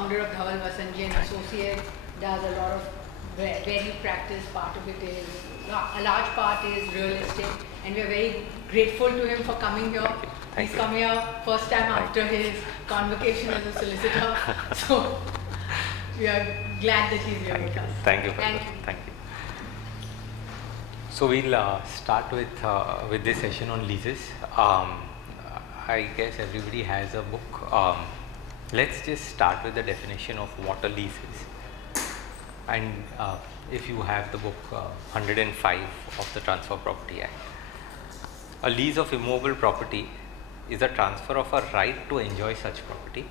founder of Dhaval, Vussonji and Associates, does a lot of very practiced. Part of it is, a large part is real estate, and we are very grateful to him for coming here. He's come here first time after his convocation as a solicitor, so we are glad that he's here with us. Thank you. Thank you. So we'll start with this session on leases. I guess everybody has a book. Let's just start with the definition of what a lease is. And if you have the book 105 of the Transfer of Property Act, a lease of immovable property is a transfer of a right to enjoy such property.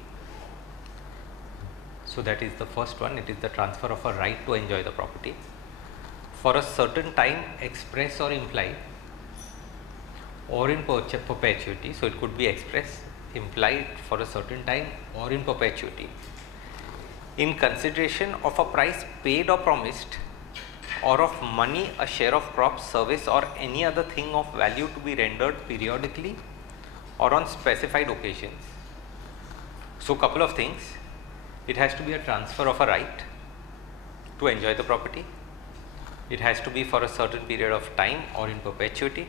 So that is the first one. It is the transfer of a right to enjoy the property for a certain time, express or implied, or in perpetuity. So it could be express, implied for a certain time, or in perpetuity, in consideration of a price paid or promised, or of money, a share of crops, service, or any other thing of value to be rendered periodically or on specified occasions. So couple of things. It has to be a transfer of a right to enjoy the property. It has to be for a certain period of time or in perpetuity.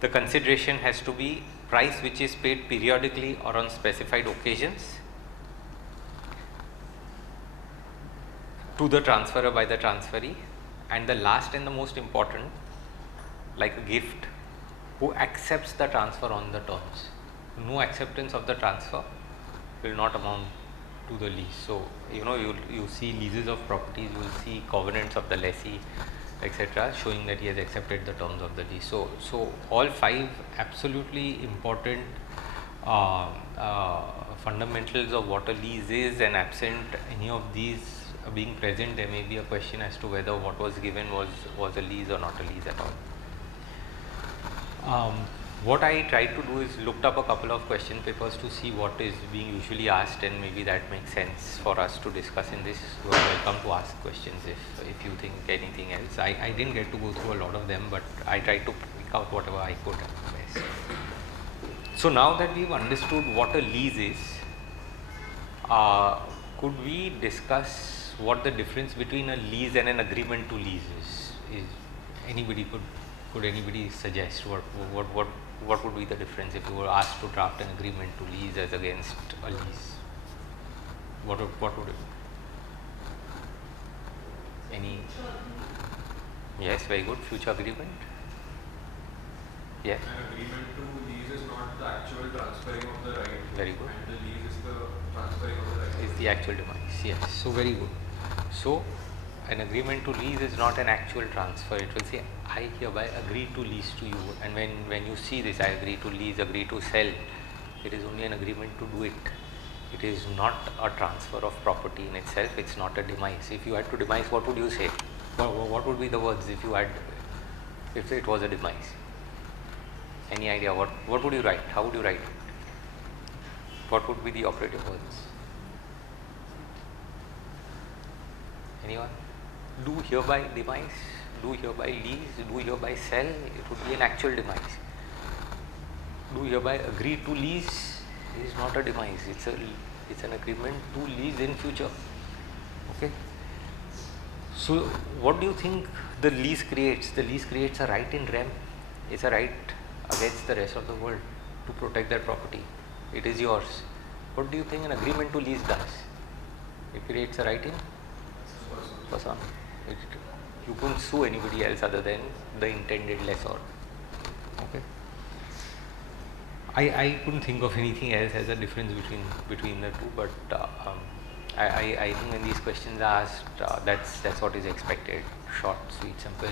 The consideration has to be price which is paid periodically or on specified occasions to the transferor by the transferee. And the last and the most important, like a gift, who accepts the transfer on the terms. No acceptance of the transfer will not amount to the lease. So you see leases of properties, you will see covenants of the lessee, etc., showing that he has accepted the terms of the lease. So all five absolutely important fundamentals of what a lease is, and absent any of these being present, there may be a question as to whether what was given was a lease or not a lease at all. What I tried to do is looked up a couple of question papers to see what is being usually asked, and maybe that makes sense for us to discuss in this. You are welcome to ask questions if you think anything else. I didn't get to go through a lot of them, but I tried to pick out whatever I could best. So now that we've understood what a lease is, could we discuss what the difference between a lease and an agreement to lease is? Could anybody suggest what would be the difference if you were asked to draft an agreement to lease as against a lease? What would it be? Any? Yes, very good. Future agreement. Yes. An agreement to lease is not the actual transferring of the right. Very good. And the lease is the transferring of the right. Is the actual demise. Yes. So very good. So an agreement to lease is not an actual transfer. It will say, I hereby agree to lease to you, and when you see this, I agree to lease, agree to sell, it is only an agreement to do it. It is not a transfer of property in itself. It's not a demise. If you had to demise, what would you say? What would be the words if it was a demise? Any idea? What would you write? How would you write it? What would be the operative words? Anyone? Do hereby demise, do hereby lease, do hereby sell, it would be an actual demise. Do hereby agree to lease is not a demise, it's an agreement to lease in future. Okay. So what do you think the lease creates? The lease creates a right in rem. It's a right against the rest of the world to protect that property. It is yours. What do you think an agreement to lease does? It creates a right in person. You couldn't sue anybody else other than the intended lessor. Okay. I couldn't think of anything else as a difference between the two, but I think when these questions are asked, that's what is expected. Short, sweet, simple.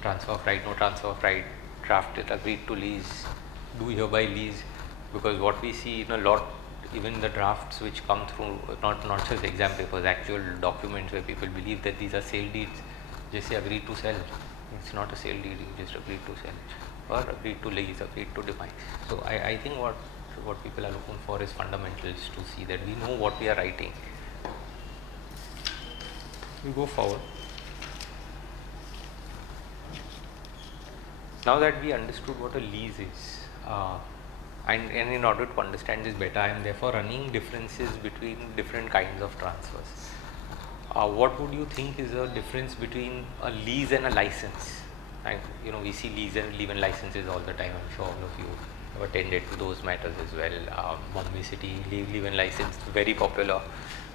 Transfer of right, no transfer of right. Drafted, agreed to lease, do hereby lease. Because what we see in a lot, even the drafts which come through, not just exam papers, actual documents where people believe that these are sale deeds, just say agreed to sell. It's not a sale deed, you just agreed to sell, or agreed to lease, agreed to demise. So I think what people are looking for is fundamentals, to see that we know what we are writing. We go forward. Now that we understood what a lease is, And in order to understand this better, I am therefore running differences between different kinds of transfers. What would you think is the difference between a lease and a license? And we see lease and leave-in licenses all the time. I'm sure all of you have attended to those matters as well. Bombay City leave-in license, very popular.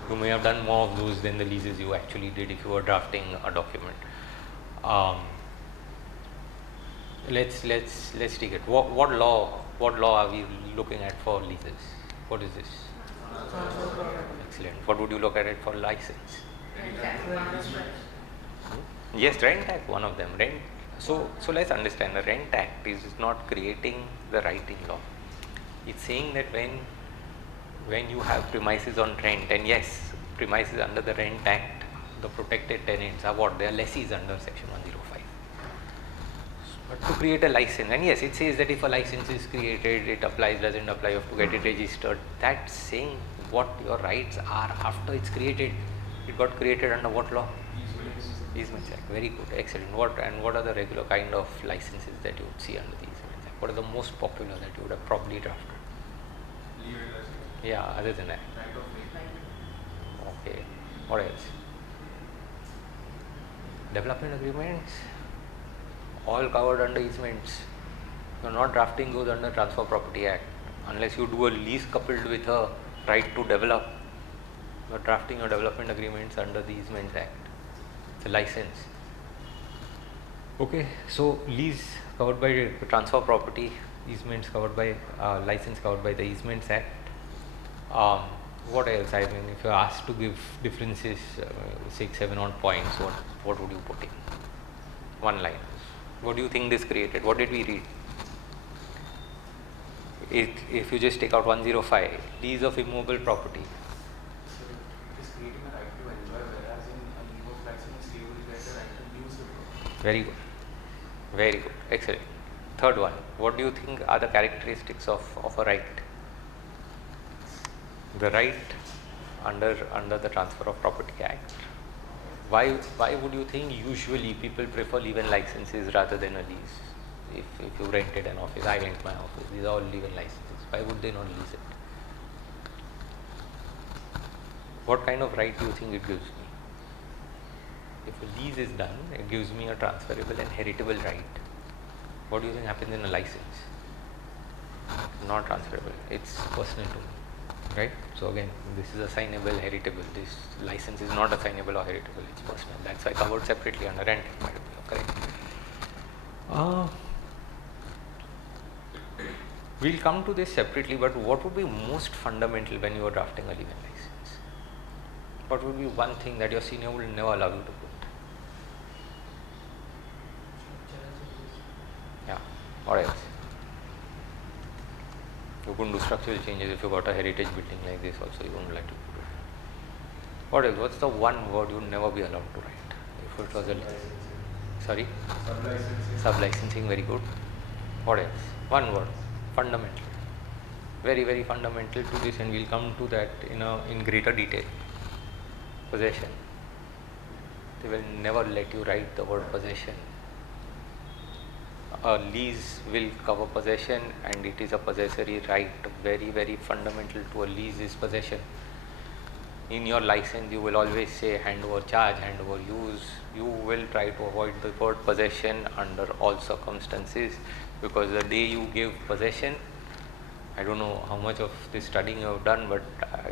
You may have done more of those than the leases you actually did if you were drafting a document. Let's take it. What law are we looking at for leases? What is this? Excellent. What would you look at it for license? Yes, Rent Act, one of them. So let's understand, the Rent Act is not creating the right in law. It's saying that when you have premises on rent, and yes, premises under the Rent Act, the protected tenants are what? They are lessees under Section 105. But to create a license, and yes, it says that if a license is created, it applies, doesn't apply, you have to get it registered. That's saying what your rights are after it's created. It got created under what law? Easements Act. Very good, excellent. What are the regular kind of licenses that you would see under the Easements Act? What are the most popular that you would have probably drafted? Leave it license. Yeah, other than that. Right of way. Okay. What else? Development agreements, all covered under easements. You're not drafting those under Transfer Property Act unless you do a lease coupled with a right to develop. You're drafting your development agreements under the Easements Act. It's a license. Okay, so lease covered by transfer property, easements covered by license covered by the Easements Act. What else? I mean, if you're asked to give differences, 6-7 odd points, what would you put in? One line. What do you think this created? What did we read? If you just take out 105, lease of immovable property. So it is creating a right to enjoy, whereas in a leave of license you will get the right to use the property. Very good. Very good. Excellent. Third one. What do you think are the characteristics of a right? The right under the Transfer of Property Act. Why would you think usually people prefer leave-in licenses rather than a lease? If you rented an office, I rent my office, these are all leave-in licenses. Why would they not lease it? What kind of right do you think it gives me? If a lease is done, it gives me a transferable and heritable right. What do you think happens in a license? Not transferable, it's personal to me. Right? So again, this is assignable, heritable. This license is not assignable or heritable, it's personal. That's why covered separately under rent. Correct. We'll come to this separately, but what would be most fundamental when you are drafting a leave-in license? What would be one thing that your senior will never allow you to put? Yeah. What else? You couldn't do structural changes if you got a heritage building like this also, you wouldn't like to do it. What else? What's the one word you'd never be allowed to write? If it was a... Sorry? Sub-licensing. Sub-licensing, very good. What else? One word. Fundamental. Very, very fundamental to this, and we'll come to that in greater detail. Possession. They will never let you write the word possession. A lease will cover possession, and it is a possessory right. Very, very fundamental to a lease is possession. In your license, you will always say handover charge, handover use. You will try to avoid the word possession under all circumstances, because the day you give possession, I don't know how much of this studying you have done, but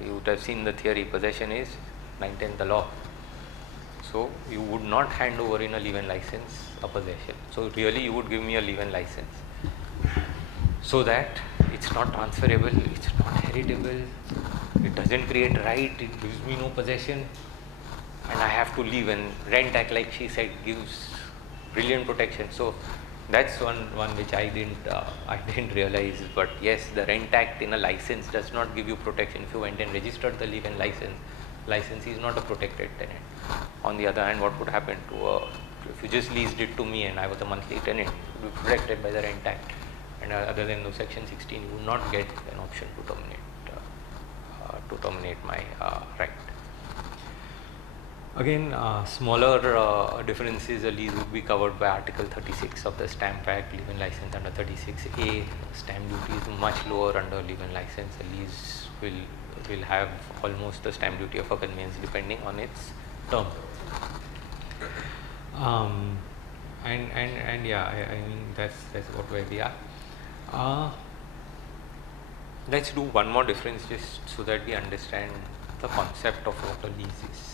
you would have seen the theory. Possession is 9/10 the law. So you would not hand over in a leave-in license a possession. So really you would give me a leave-in license so that it's not transferable, it's not heritable, it doesn't create right, it gives me no possession, and I have to leave. And Rent Act, like she said, gives brilliant protection. So that's one which I didn't realize. But yes, the Rent Act in a license does not give you protection. If you went and registered the leave-in license is not a protected tenant. On the other hand, what would happen if you just leased it to me and I was a monthly tenant, it would be protected by the Rent Act. And other than the Section 16, you would not get an option to terminate my right. Again, smaller differences, a lease would be covered by Article 36 of the Stamp Act. Live-in license under 36A. Stamp duty is much lower under live-in license. A lease will have almost the stamp duty of a conveyance depending on its term. And yeah, I mean that's what where we are. Let's do one more difference just so that we understand the concept of what a lease is.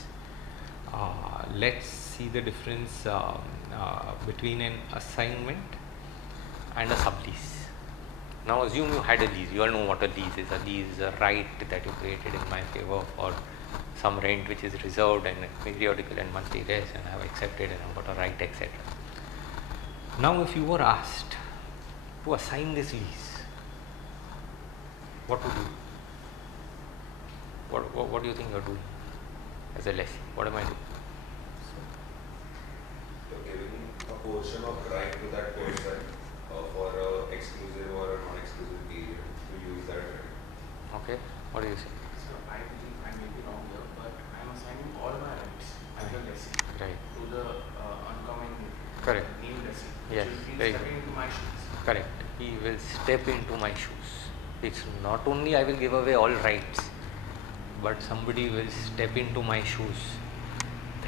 Let's see the difference between an assignment and a sublease. Now assume you had a lease. You all know what a lease is. A lease is a right that you created in my favor for some rent which is reserved and periodical and monthly rest, and I have accepted and I have got a right, etc. Now if you were asked to assign this lease, what would you do? What do you think you are doing as a lessee? What am I doing? You're giving a portion of right to that person for a exclusive or a non-exclusive period to use that right. Okay, what do you say? So I believe I may be wrong here, but I'm assigning all my rights as a lessee Right. to the oncoming Correct. new lessee. Yes, Which will very be stepping into my shoes. Correct. He will step into my shoes. It's not only I will give away all rights, but somebody will step into my shoes.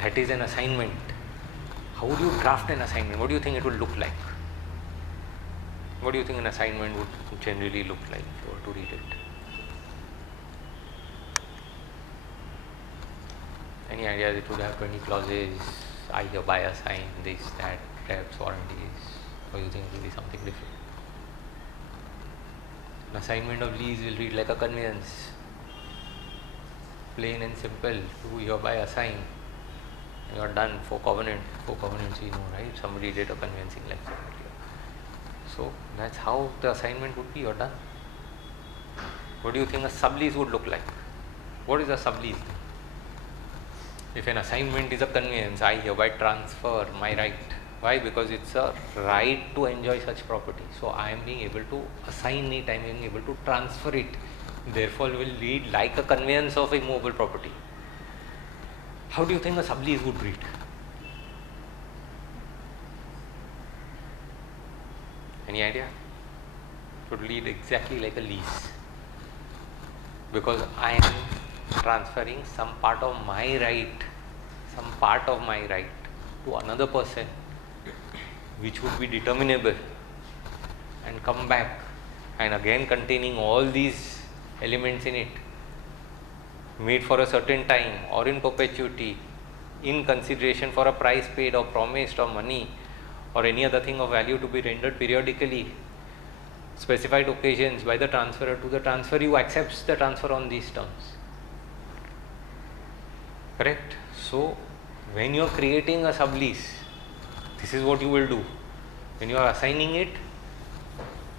That is an assignment. How would you draft an assignment? What do you think it would look like? What do you think an assignment would generally look like if you were to read it? Any ideas? It would have 20 clauses, I hereby assign this, that, reps, warranties, or you think it will be something different? An assignment of lease will read like a conveyance. Plain and simple, you hereby assign. You are done. For covenants you know, right? Somebody did a conveyancing lecture earlier. So that's how the assignment would be. You're done. What do you think a sublease would look like? What is a sublease? If an assignment is a conveyance, I hereby transfer my right. Why? Because it's a right to enjoy such property. So I am being able to assign it, I am being able to transfer it. Therefore will read like a conveyance of a movable property. How do you think a sublease would read? Any idea? It would read exactly like a lease. Because I am transferring some part of my right to another person, which would be determinable and come back and again containing all these elements in it, made for a certain time or in perpetuity, in consideration for a price paid or promised or money or any other thing of value to be rendered periodically, specified occasions by the transferor to the transferee who accepts the transfer on these terms. Correct? So when you are creating a sublease, this is what you will do. When you are assigning it,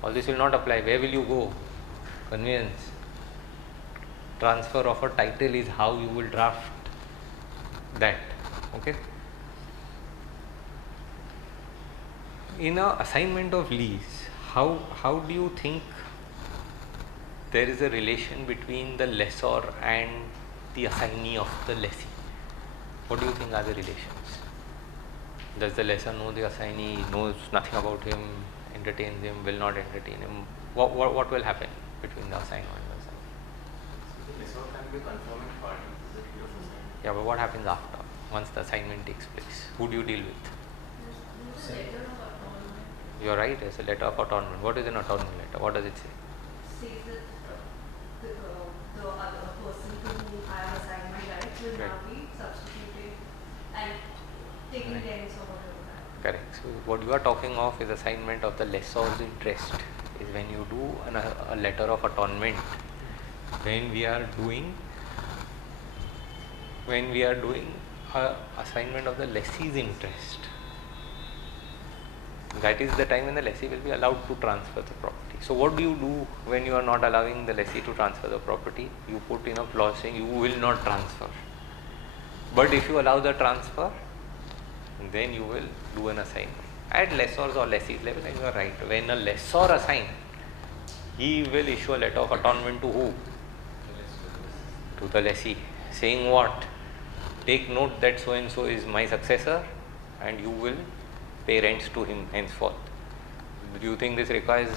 all this will not apply. Where will you go? Conveyance. Transfer of a title is how you will draft that. Okay? In a assignment of lease, how do you think there is a relation between the lessor and the assignee of the lessee? What do you think are the relations? Does the lessor know the assignee, knows nothing about him, entertains him, will not entertain him? What will happen between the assignee and the assignee? So the lessor can be a confirming party to the deed of assignment. Yeah, but what happens after, once the assignment takes place? Who do you deal with? You're right, it's a letter of atonement. What is an atonement letter? What does it say? Says that the other person to whom I have assigned my rights will Right. now be substituted and taken Right. care of whatever that. Correct. So what you are talking of is assignment of the lessor's interest. Is when you do a letter of atonement. When we are doing a assignment of the lessee's interest. That is the time when the lessee will be allowed to transfer the property. So what do you do when you are not allowing the lessee to transfer the property? You put in a clause saying you will not transfer. But if you allow the transfer, then you will do an assignment. At lessor's or lessee's level, and you are right. When a lessor assigns, he will issue a letter of atonement to who? To the lessee. Saying what? take note that so and so is my successor and you will pay rents to him henceforth. Do you think this requires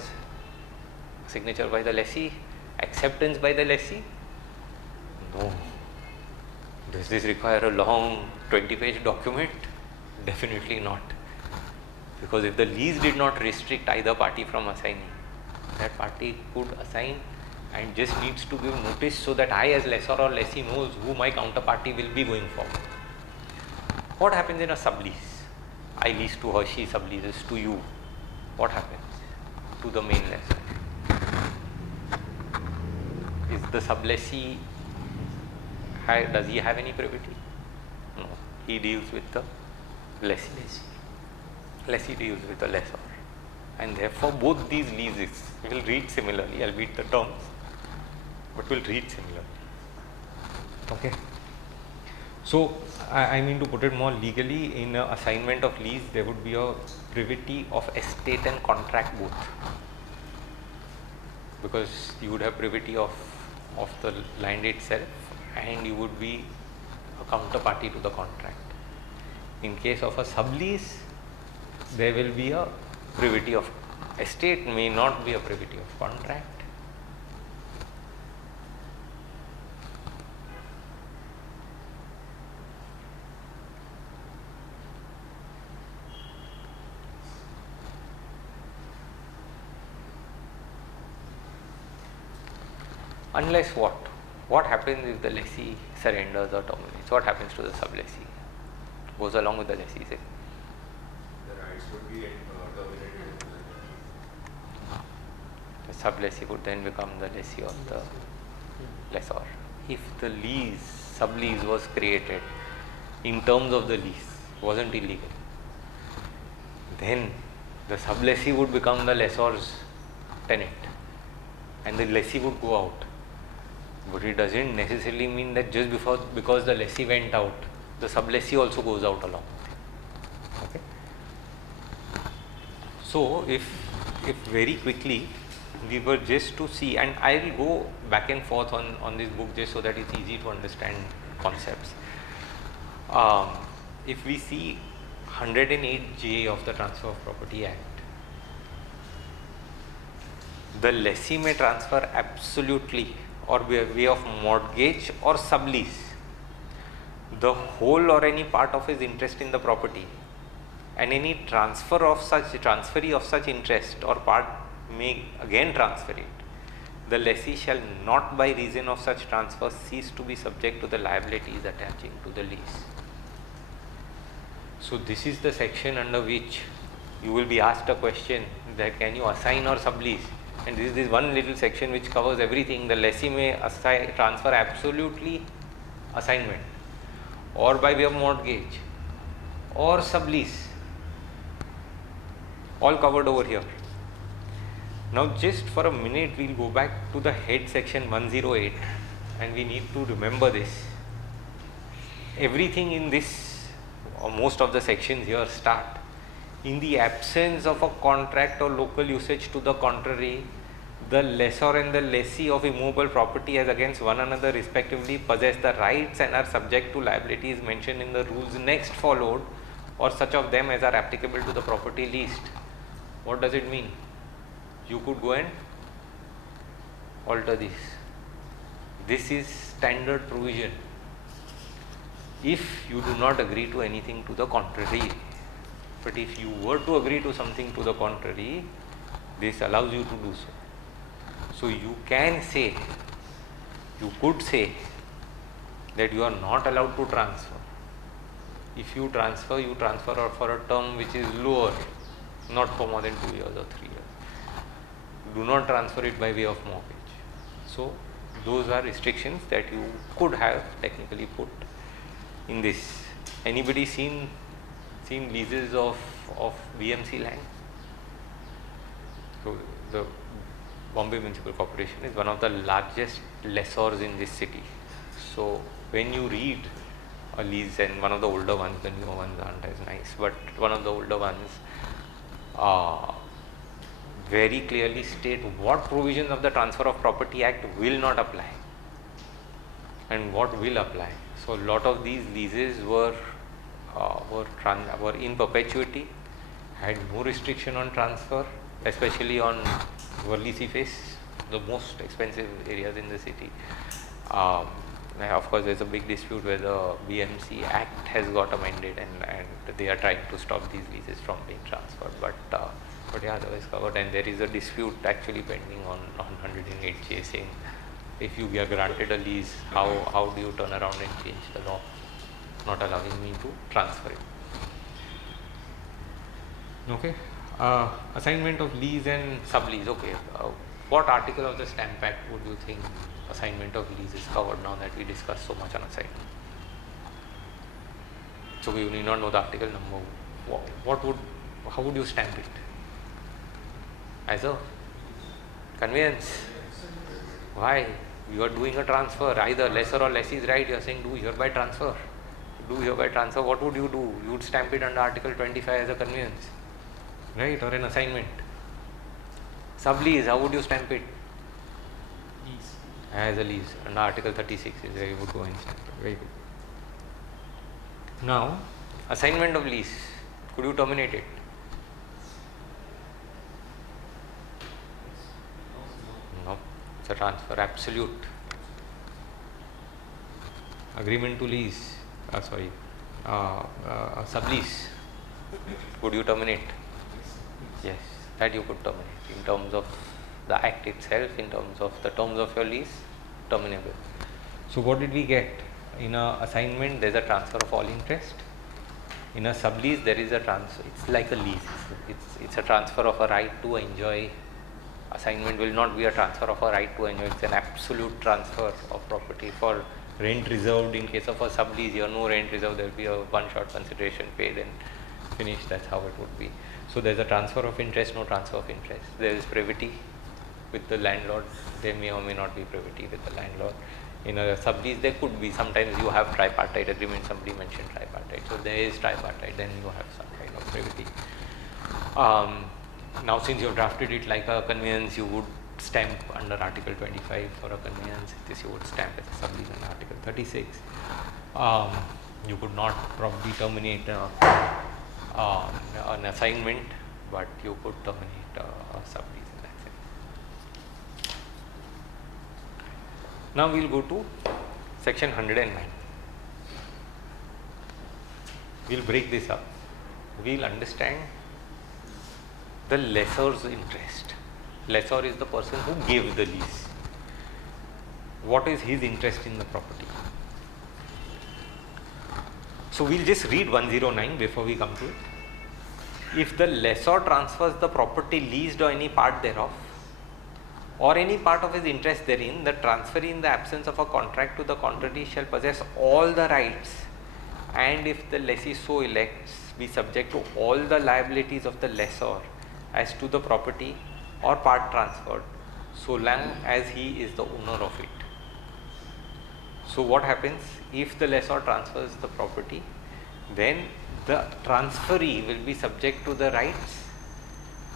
signature by the lessee, acceptance by the lessee? No. Does this require a long 20-page document? Definitely not. Because if the lease did not restrict either party from assigning, that party could assign and just needs to give notice so that I as lessor or lessee knows who my counterparty will be going forward. What happens in a sublease? I lease to her, she subleases to you. What happens to the main lessor? Is the sublessee, does he have any privity? No. He deals with the lessee. Lessee deals with the lessor. And therefore both these leases will read similarly, albeit the terms, but will read similarly. Okay. So I mean, to put it more legally, in an assignment of lease there would be a privity of estate and contract both, because you would have privity of the land itself and you would be a counterparty to the contract. In case of a sublease, there will be a privity of estate, may not be a privity of contract. Unless what? What happens if the lessee surrenders or terminates? What happens to the sublessee? Goes along with the lessee, say. The rights would be terminated. The sublessee would then become the lessee of the lessor. If the sublease was created in terms of the lease, wasn't illegal, then the sublessee would become the lessor's tenant and the lessee would go out. But it doesn't necessarily mean that just because the lessee went out, the sublessee also goes out along with it. Okay. So if very quickly we were just to see, and I will go back and forth on this book just so that it's easy to understand concepts. If we see 108J of the Transfer of Property Act, the lessee may transfer absolutely or by way of mortgage or sublease the whole or any part of his interest in the property, and any transferee of such interest or part may again transfer it. The lessee shall not by reason of such transfer cease to be subject to the liabilities attaching to the lease. So this is the section under which you will be asked a question that can you assign or sublease, and this is this one little section which covers everything. The lessee may transfer absolutely assignment or by way of mortgage or sublease, all covered over here. Now just for a minute we will go back to the head section 108 and we need to remember this. Everything in this, or most of the sections here, start in the absence of a contract or local usage to the contrary, the lessor and the lessee of immovable property as against one another respectively possess the rights and are subject to liabilities mentioned in the rules next followed, or such of them as are applicable to the property leased. What does it mean? You could go and alter this. This is standard provision. If you do not agree to anything to the contrary, but if you were to agree to something to the contrary, this allows you to do so. So you can say, you could say that you are not allowed to transfer. If you transfer for a term which is lower, not for more than 2 years or 3 years. Do not transfer it by way of mortgage. So those are restrictions that you could have technically put in this. Anybody seen leases of BMC land? So the Bombay Municipal Corporation is one of the largest lessors in this city. So when you read a lease, and one of the older ones, the newer ones aren't as nice, but one of the older ones very clearly state what provisions of the Transfer of Property Act will not apply. and what will apply. So a lot of these leases were in perpetuity, had no restriction on transfer, especially on Worli face, the most expensive areas in the city. Of course, there's a big dispute whether BMC Act has got amended and they are trying to stop these leases from being transferred. But yeah, otherwise covered, and there is a dispute actually pending on 108J saying if you are granted a lease, how do you turn around and change the law, not allowing me to transfer it. Okay, assignment of lease and sublease. Okay, what article of the Stamp Act would you think assignment of lease is covered now that we discussed so much on assignment? So you need not know the article number. How would you stamp it? As a conveyance. Why? You are doing a transfer, either lessor or lessee's right, you are saying do hereby transfer. Do hereby transfer, what would you do? You would stamp it under Article 25 as a conveyance, right, or an assignment. Sublease, how would you stamp it? Lease. As a lease, under Article 36 is where you would go and stamp it. Very good. Now, assignment of lease, could you terminate it? No, it's a transfer, absolute. Agreement to lease, sublease, could you terminate? Yes, that you could terminate in terms of the act itself, in terms of the terms of your lease, terminable. So what did we get? In a assignment there is a transfer of all interest. In a sublease there is a transfer, it's like a lease, it's a transfer of a right to enjoy. Assignment will not be a transfer of a right to enjoy, it's an absolute transfer of property. For rent reserved, in case of a sublease, you have no rent reserved, there will be a one-shot consideration paid and finished, that's how it would be. So there is a transfer of interest, no transfer of interest. There is privity with the landlord, there may or may not be privity with the landlord. In a sublease there could be, sometimes you have tripartite agreement, somebody mentioned tripartite, so there is tripartite, then you have some kind of privity. Now since you have drafted it like a conveyance, you would stamp under Article 25 for a conveyance, this you would stamp as a sublease under Article 36. You could not probably terminate an assignment, but you could terminate a sublease in that sense. Now we will go to section 109. We will break this up. We will understand the lessor's interest. Lessor is the person who gave the lease. What is his interest in the property? So we will just read 109 before we come to it. If the lessor transfers the property leased or any part thereof, or any part of his interest therein, the transferee in the absence of a contract to the contrary shall possess all the rights, and if the lessee so elects, be subject to all the liabilities of the lessor as to the property or part transferred, so long as he is the owner of it. So what happens if the lessor transfers the property? Then the transferee will be subject to the rights,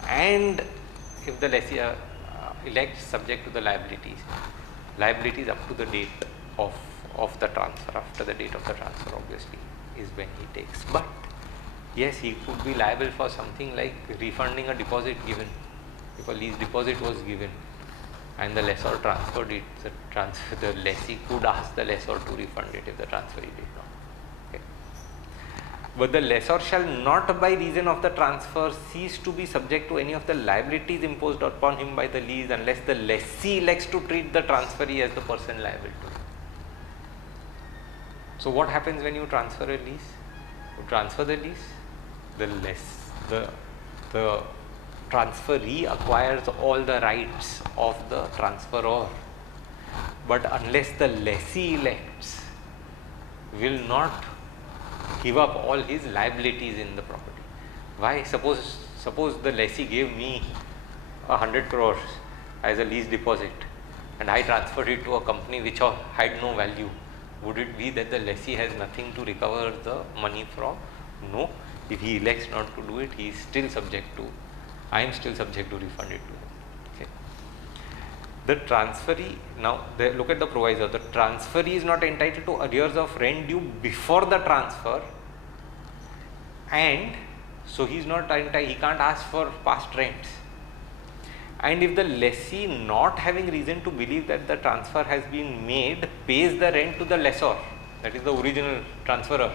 and if the lessee elects, subject to the liabilities. Liabilities up to the date of the transfer. After the date of the transfer, obviously, is when he takes. But yes, he could be liable for something like refunding a deposit given. If a lease deposit was given and the lessor transferred it, the lessee could ask the lessor to refund it if the transferee did not. Okay. But the lessor shall not by reason of the transfer cease to be subject to any of the liabilities imposed upon him by the lease unless the lessee elects to treat the transferee as the person liable to him. So what happens when you transfer a lease? You transfer the lease, the transferee acquires all the rights of the transferor, but unless the lessee elects, will not give up all his liabilities in the property. Why? Suppose the lessee gave me 100 crores as a lease deposit and I transferred it to a company which had no value. Would it be that the lessee has nothing to recover the money from? No. If he elects not to do it, he is still subject to, I am still subject to refund it to him. Okay. The transferee, now look at the proviso, the transferee is not entitled to arrears of rent due before the transfer, and so he is not entitled, he can't ask for past rents. And if the lessee, not having reason to believe that the transfer has been made, pays the rent to the lessor, that is the original transferor,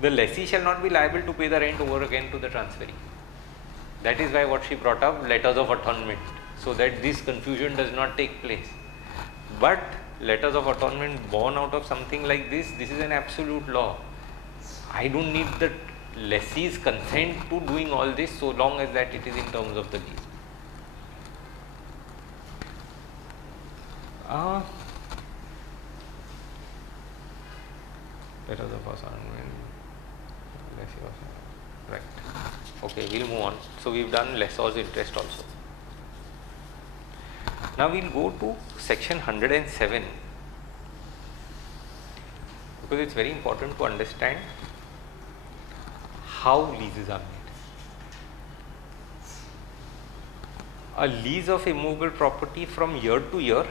the lessee shall not be liable to pay the rent over again to the transferee. That is why what she brought up, letters of atonement, so that this confusion does not take place. But letters of atonement born out of something like this is an absolute law. I don't need the lessee's consent to doing all this, so long as that it is in terms of the lease. Letters of atonement, lessee of, right. Okay, we'll move on. So we've done lessor's interest also. Now we'll go to section 107, because it's very important to understand how leases are made. A lease of immovable property from year to year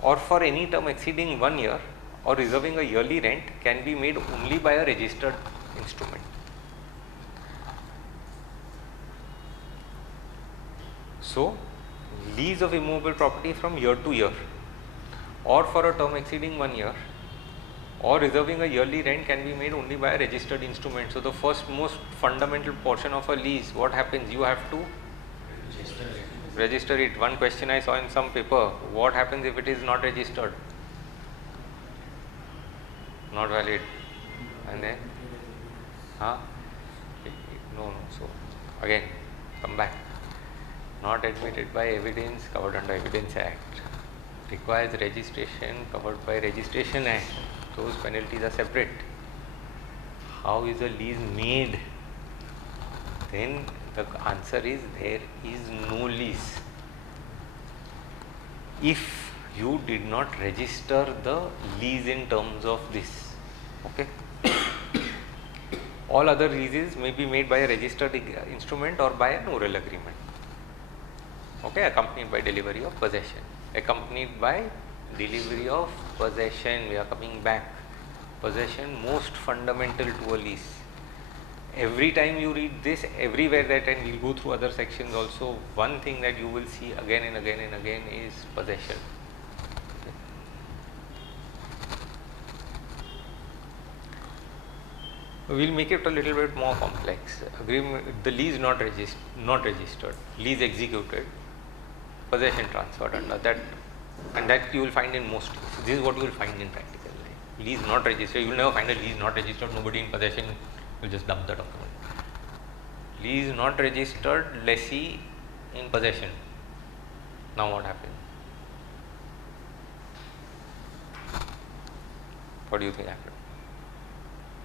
or for any term exceeding 1 year or reserving a yearly rent can be made only by a registered instrument. So, lease of immovable property from year to year or for a term exceeding 1 year or reserving a yearly rent can be made only by a registered instrument. So, the first most fundamental portion of a lease, what happens? You have to register it. One question I saw in some paper, what happens if it is not registered? Not valid. And then? No. So, again, come back. Not admitted by evidence covered under Evidence Act. Requires registration covered by Registration Act. Those penalties are separate. How is a lease made? Then the answer is there is no lease. If you did not register the lease in terms of this. Okay. All other leases may be made by a registered instrument or by an oral agreement. Okay, accompanied by delivery of possession. Accompanied by delivery of possession. We are coming back. Possession, most fundamental to a lease. Every time you read this, everywhere that, and we'll go through other sections also, one thing that you will see again and again and again is possession. We'll make it a little bit more complex. Agreement, the lease not registered, lease executed, possession transferred under that, and that you will find in most cases. This is what you will find in practical life. Lease not registered, you will never find a lease not registered, nobody in possession will just dump the document. Lease not registered, lessee in possession. Now what happens? What do you think happened?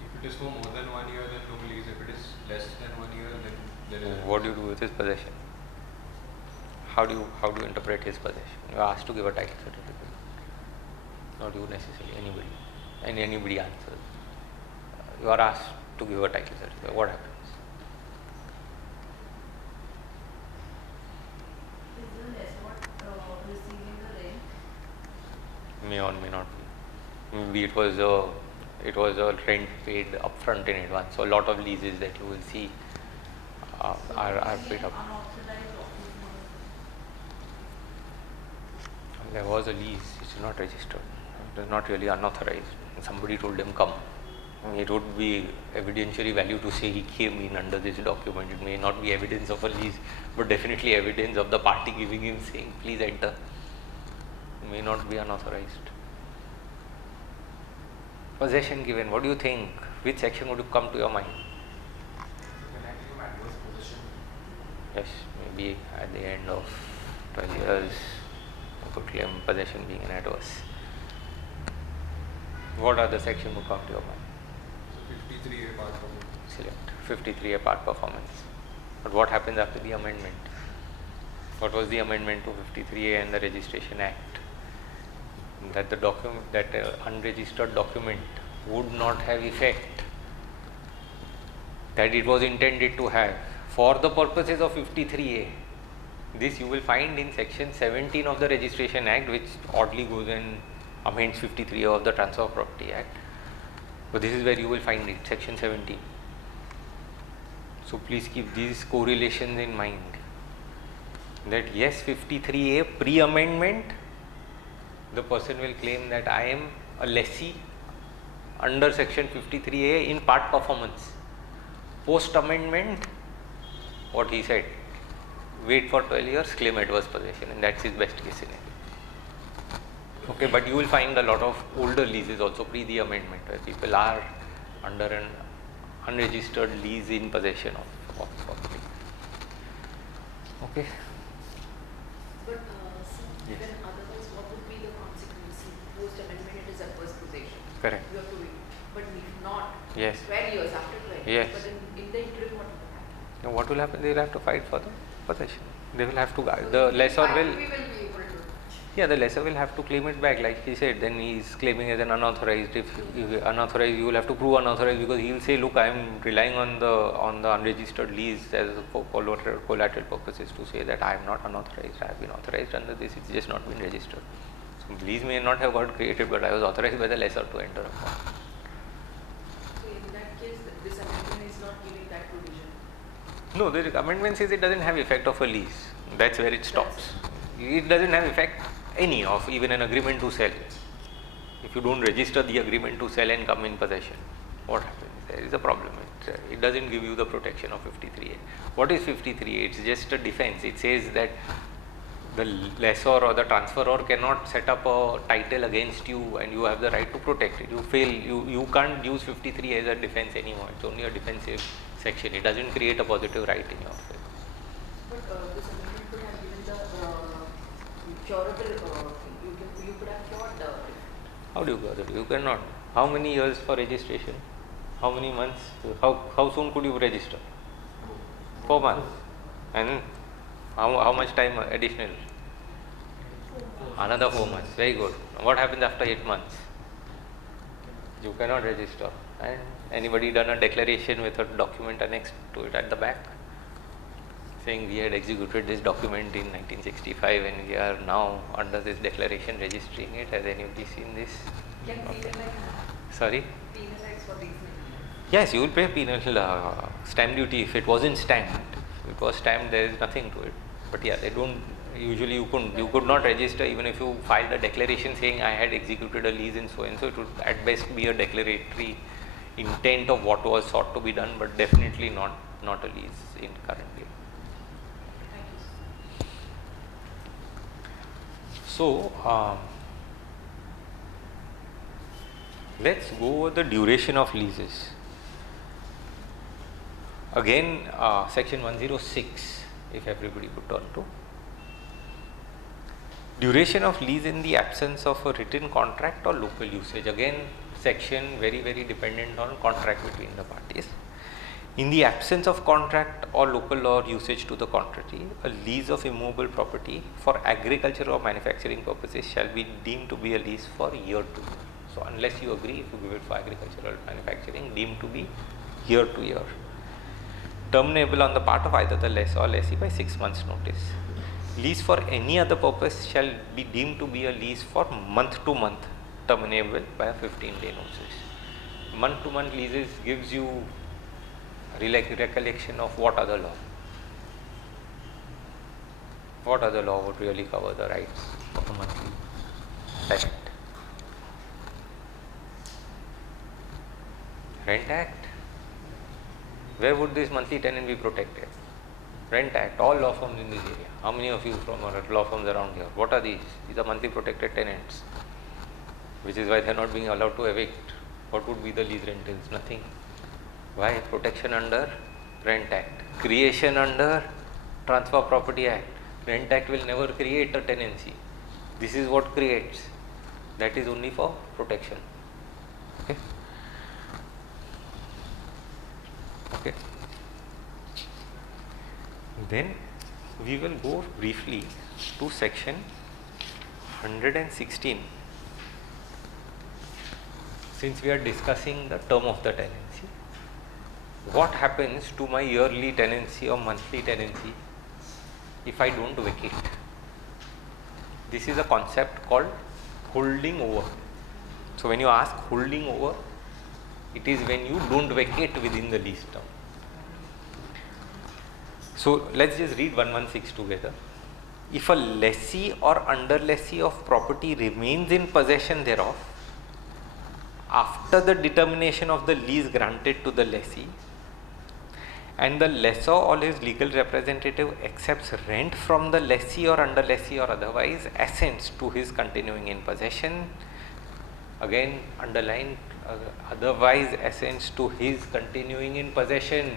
If it is for more than 1 year, then no lease. If it is less than 1 year, then there is. What do you do with his possession? How do you interpret his possession? You are asked to give a title certificate. Not you necessarily, anybody. And anybody answers. You are asked to give a title certificate. What happens? Is the lessor receiving the rent? May or may not be. Maybe it was a rent paid upfront in advance. So a lot of leases that you will see are paid up. Unauthorized occupancy. There was a lease, it's not registered. It is not really unauthorized. Somebody told him come. It would be evidentiary value to say he came in under this document. It may not be evidence of a lease, but definitely evidence of the party giving him saying please enter. It may not be unauthorized. Possession given, what do you think? Which section would come to your mind? Can I give adverse possession? Yes, maybe at the end of 12 years you could claim possession being an adverse. What other section would come to your mind? So 53A part of it. Select 53A part performance. But what happens after the amendment? What was the amendment to 53A and the Registration Act? That the document, that unregistered document would not have effect that it was intended to have for the purposes of 53A. This you will find in section 17 of the Registration Act, which oddly goes and amends 53 of the Transfer of Property Act. But this is where you will find it, section 17. So please keep these correlations in mind. That yes, 53A pre-amendment, the person will claim that I am a lessee under section 53A in part performance. Post amendment, what he said, wait for 12 years, claim adverse possession, and that's his best case scenario. Okay, but you will find a lot of older leases also pre the amendment where people are under an unregistered lease in possession of property. Okay. But then otherwise, what would be the consequence? Post amendment, it is adverse possession. Correct. You have to wait. But if not, Yes. 12 years, after 12 Yes. years. But then in the interim, what will happen? Now what will happen? They will have to fight for the possession. They will have to, the lessor will, We will be able to. yeah, the lessor will have to claim it back, like he said. Then he is claiming as an unauthorized. If unauthorized, you will have to prove unauthorized, because he will say, look, I am relying on the unregistered lease as for collateral purposes to say that I am not unauthorized. I have been authorized under this. It's just not been registered. So lease may not have got created, but I was authorized by the lessor to enter upon. So in that case, this amendment is not giving that provision. No, the amendment says it doesn't have effect of a lease. That's where it stops. It doesn't have effect any of even an agreement to sell. If you don't register the agreement to sell and come in possession, what happens? There is a problem. It doesn't give you the protection of 53A. What is 53A? It's just a defense. It says that the lessor or the transferor cannot set up a title against you and you have the right to protect it. You fail, you can't use 53A as a defense anymore. It's only a defensive section. It doesn't create a positive right in your favor. But this amendment could have given the curable, you could have cured the. How do you gather? You cannot. How many years for registration? How many months? How soon could you register? 4 months. And how much time additional? Another 4 months. Very good. What happens after 8 months? You cannot register. And anybody done a declaration with a document annexed to it at the back, saying we had executed this document in 1965 and we are now under this declaration registering it? Has anybody seen this? Can penalize, Sorry? penalize for reason. Yes, you will pay penal stamp duty if it wasn't stamped. If it was stamped, there is nothing to it. But yeah, they don't. Usually, you could not register even if you filed a declaration saying I had executed a lease in so and so. It would at best be a declaratory intent of what was sought to be done, but definitely not a lease in currently. Thank you. So let's go over the duration of leases. Again, section 106, if everybody could turn to. Duration of lease in the absence of a written contract or local usage. Again, section very dependent on contract between the parties. In the absence of contract or local law usage to the contrary, a lease of immovable property for agriculture or manufacturing purposes shall be deemed to be a lease for year to year. So unless you agree, if you give it for agricultural manufacturing, deemed to be year to year. Terminable on the part of either the lessor or lessee by 6 months notice. Lease for any other purpose shall be deemed to be a lease for month to month, terminable by a 15-day notice. Month to month leases gives you recollection of what other law? What other law would really cover the rights of a monthly tenant? Rent Act. Where would this monthly tenant be protected? Rent Act, all law firms in this area. How many of you from law firms around here? What are these? These are monthly protected tenants, which is why they are not being allowed to evict. What would be the lease rentals? Nothing. Why? Protection under Rent Act. Creation under Transfer Property Act. Rent Act will never create a tenancy. This is what creates. That is only for protection. Okay. Okay. Then we will go briefly to section 116, since we are discussing the term of the tenancy. What happens to my yearly tenancy or monthly tenancy if I don't vacate. This is a concept called holding over. So when you ask holding over, it is when you don't vacate within the lease term. So let's just read 116 together. If a lessee or under lessee of property remains in possession thereof after the determination of the lease granted to the lessee, and the lessor or his legal representative accepts rent from the lessee or under lessee or otherwise assents to his continuing in possession, again underline, otherwise assents to his continuing in possession,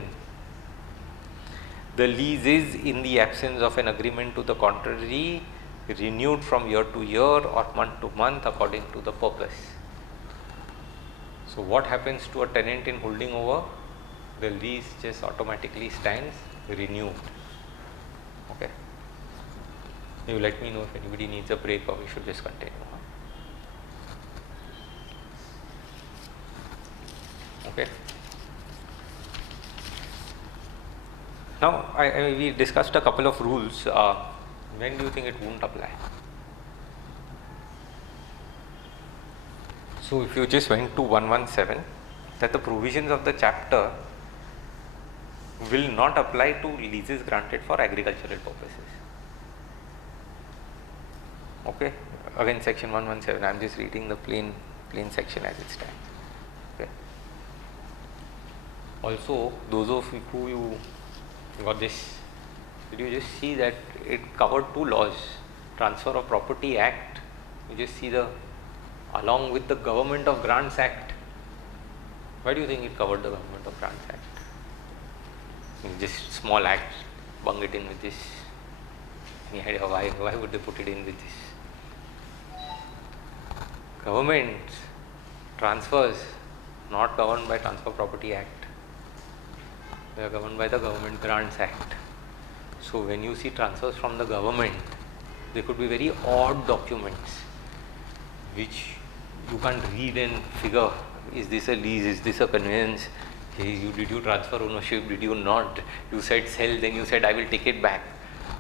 the lease is, in the absence of an agreement to the contrary, renewed from year to year or month to month according to the purpose. So what happens to a tenant in holding over? The lease just automatically stands renewed. Okay. You let me know if anybody needs a break or we should just continue. Okay. Now, we discussed a couple of rules. When do you think it won't apply? So, if you just went to 117, that the provisions of the chapter will not apply to leases granted for agricultural purposes. Okay. Again, section 117. I am just reading the plain section as it stands. Okay. Also, those of you who got this, did you just see that it covered two laws? Transfer of Property Act, you just see the along with the Government of Grants Act. Why do you think it covered the Government of Grants Act? Just small act, bung it in with this. Any idea why would they put it in with this? Government transfers not governed by Transfer Property Act. They are governed by the Government Grants Act. So when you see transfers from the government, they could be very odd documents which you can't read and figure, is this a lease, is this a conveyance, did you transfer ownership, did you not, you said sell, then you said I will take it back.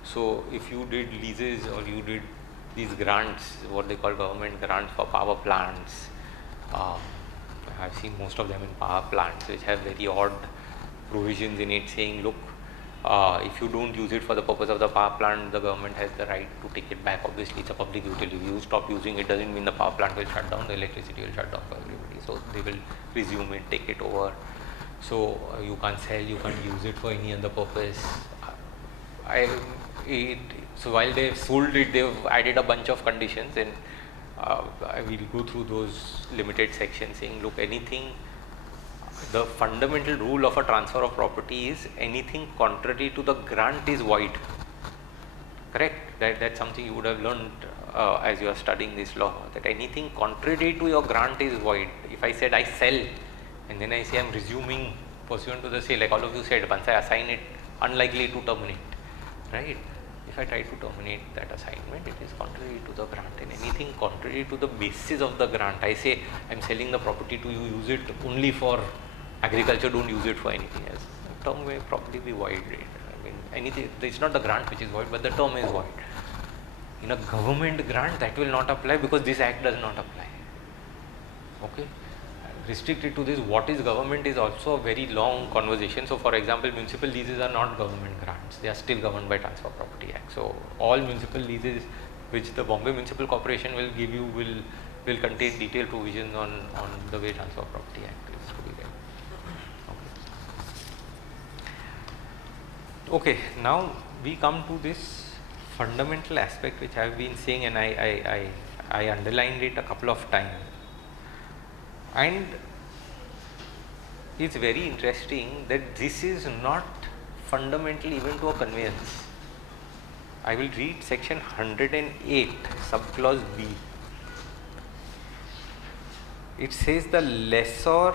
So if you did leases or you did these grants, what they call government grants for power plants, I've seen most of them in power plants which have very odd provisions in it saying, look, if you don't use it for the purpose of the power plant, the government has the right to take it back. Obviously, it's a public utility. You stop using it doesn't mean the power plant will shut down, the electricity will shut down for everybody. So they will resume it, take it over. So you can't sell, you can't use it for any other purpose. So while they've sold it, they've added a bunch of conditions, and I will go through those limited sections saying, look, anything. The fundamental rule of a transfer of property is anything contrary to the grant is void. Correct? That's something you would have learned as you are studying this law, that anything contrary to your grant is void. If I said I sell and then I say I am resuming pursuant to the sale, like all of you said, once I assign it, unlikely to terminate. Right? If I try to terminate that assignment, it is contrary to the grant, and anything contrary to the basis of the grant, I say I am selling the property to you, use it only for agriculture, don't use it for anything else. The term may probably be void. I mean, anything, it's not the grant which is void, but the term is void. In a government grant, that will not apply because this act does not apply. Okay? Restricted to this, what is government is also a very long conversation. So, for example, municipal leases are not government grants, they are still governed by Transfer Property Act. So, all municipal leases which the Bombay Municipal Corporation will give you will contain detailed provisions on the way Transfer Property Act is to be read. Okay, now we come to this fundamental aspect which I have been saying, and I underlined it a couple of times. And it's very interesting that this is not fundamental even to a conveyance. I will read section 108, subclause B. It says the lessor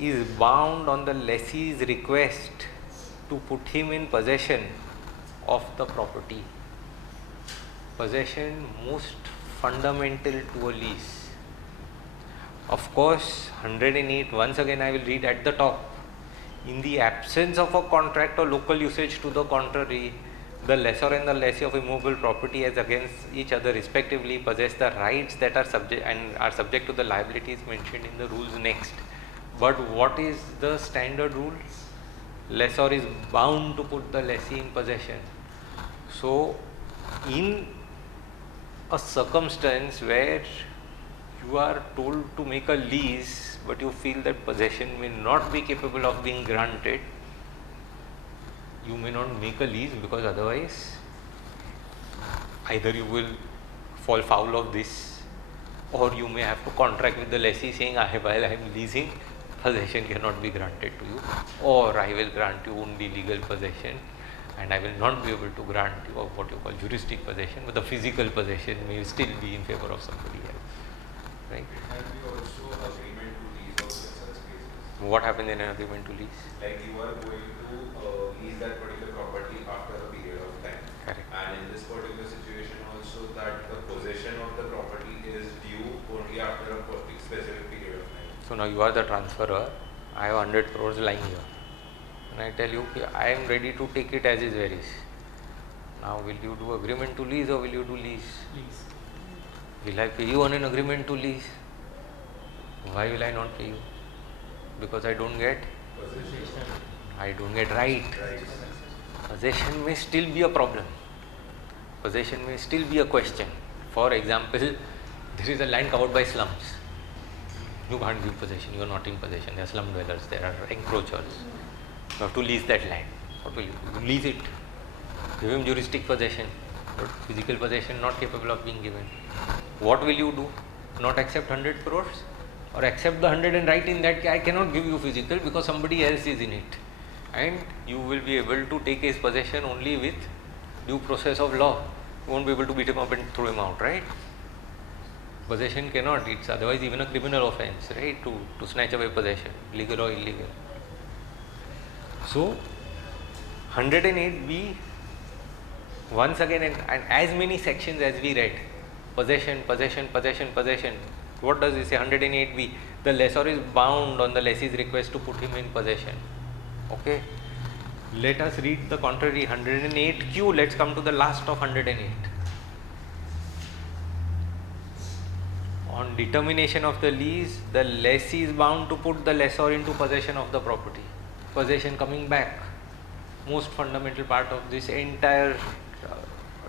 is bound on the lessee's request to put him in possession of the property. Possession most fundamental to a lease. Of course, 108, once again I will read at the top. In the absence of a contract or local usage to the contrary, The lessor and the lessee of immovable property as against each other respectively possess the rights that are subject to the liabilities mentioned in the rules next. But what is the standard rule? Lessor is bound to put the lessee in possession. So, in a circumstance where you are told to make a lease, but you feel that possession may not be capable of being granted, you may not make a lease, because otherwise either you will fall foul of this, or you may have to contract with the lessee saying, while I am leasing, possession cannot be granted to you, or I will grant you only legal possession and I will not be able to grant you what you call juristic possession, but the physical possession may still be in favor of somebody else. Right? It can be also agreement to lease also in such cases. What happens in an agreement to lease? Like you are going to lease that particular property after a period of time. Correct. And in this particular situation also, that the possession of the property is due only after a specific period of time. So now you are the transferor, I have 100 crores lying here, and I tell you, I am ready to take it as is where is. Now will you do agreement to lease or will you do lease? Lease. Will I pay you on an agreement to lease? Why will I not pay you? Because I don't get right. Possession may still be a problem. Possession may still be a question. For example, there is a land covered by slums. You can't give possession, you are not in possession. There are slum dwellers, there are encroachers. You have to lease that land. What will you do? You lease it. Give him juristic possession, but physical possession not capable of being given. What will you do? Not accept 100 crores? Or accept the 100 and write in that I cannot give you physical because somebody else is in it. And you will be able to take his possession only with due process of law. You won't be able to beat him up and throw him out, right? Possession cannot, it's otherwise even a criminal offense, right? To snatch away possession, legal or illegal. So, 108B, once again, and as many sections as we read, possession. What does it say? 108B, the lessor is bound on the lessee's request to put him in possession. Okay. Let us read the contrary, 108Q. Let's come to the last of 108. On determination of the lease, the lessee is bound to put the lessor into possession of the property. Possession coming back. Most fundamental part of this entire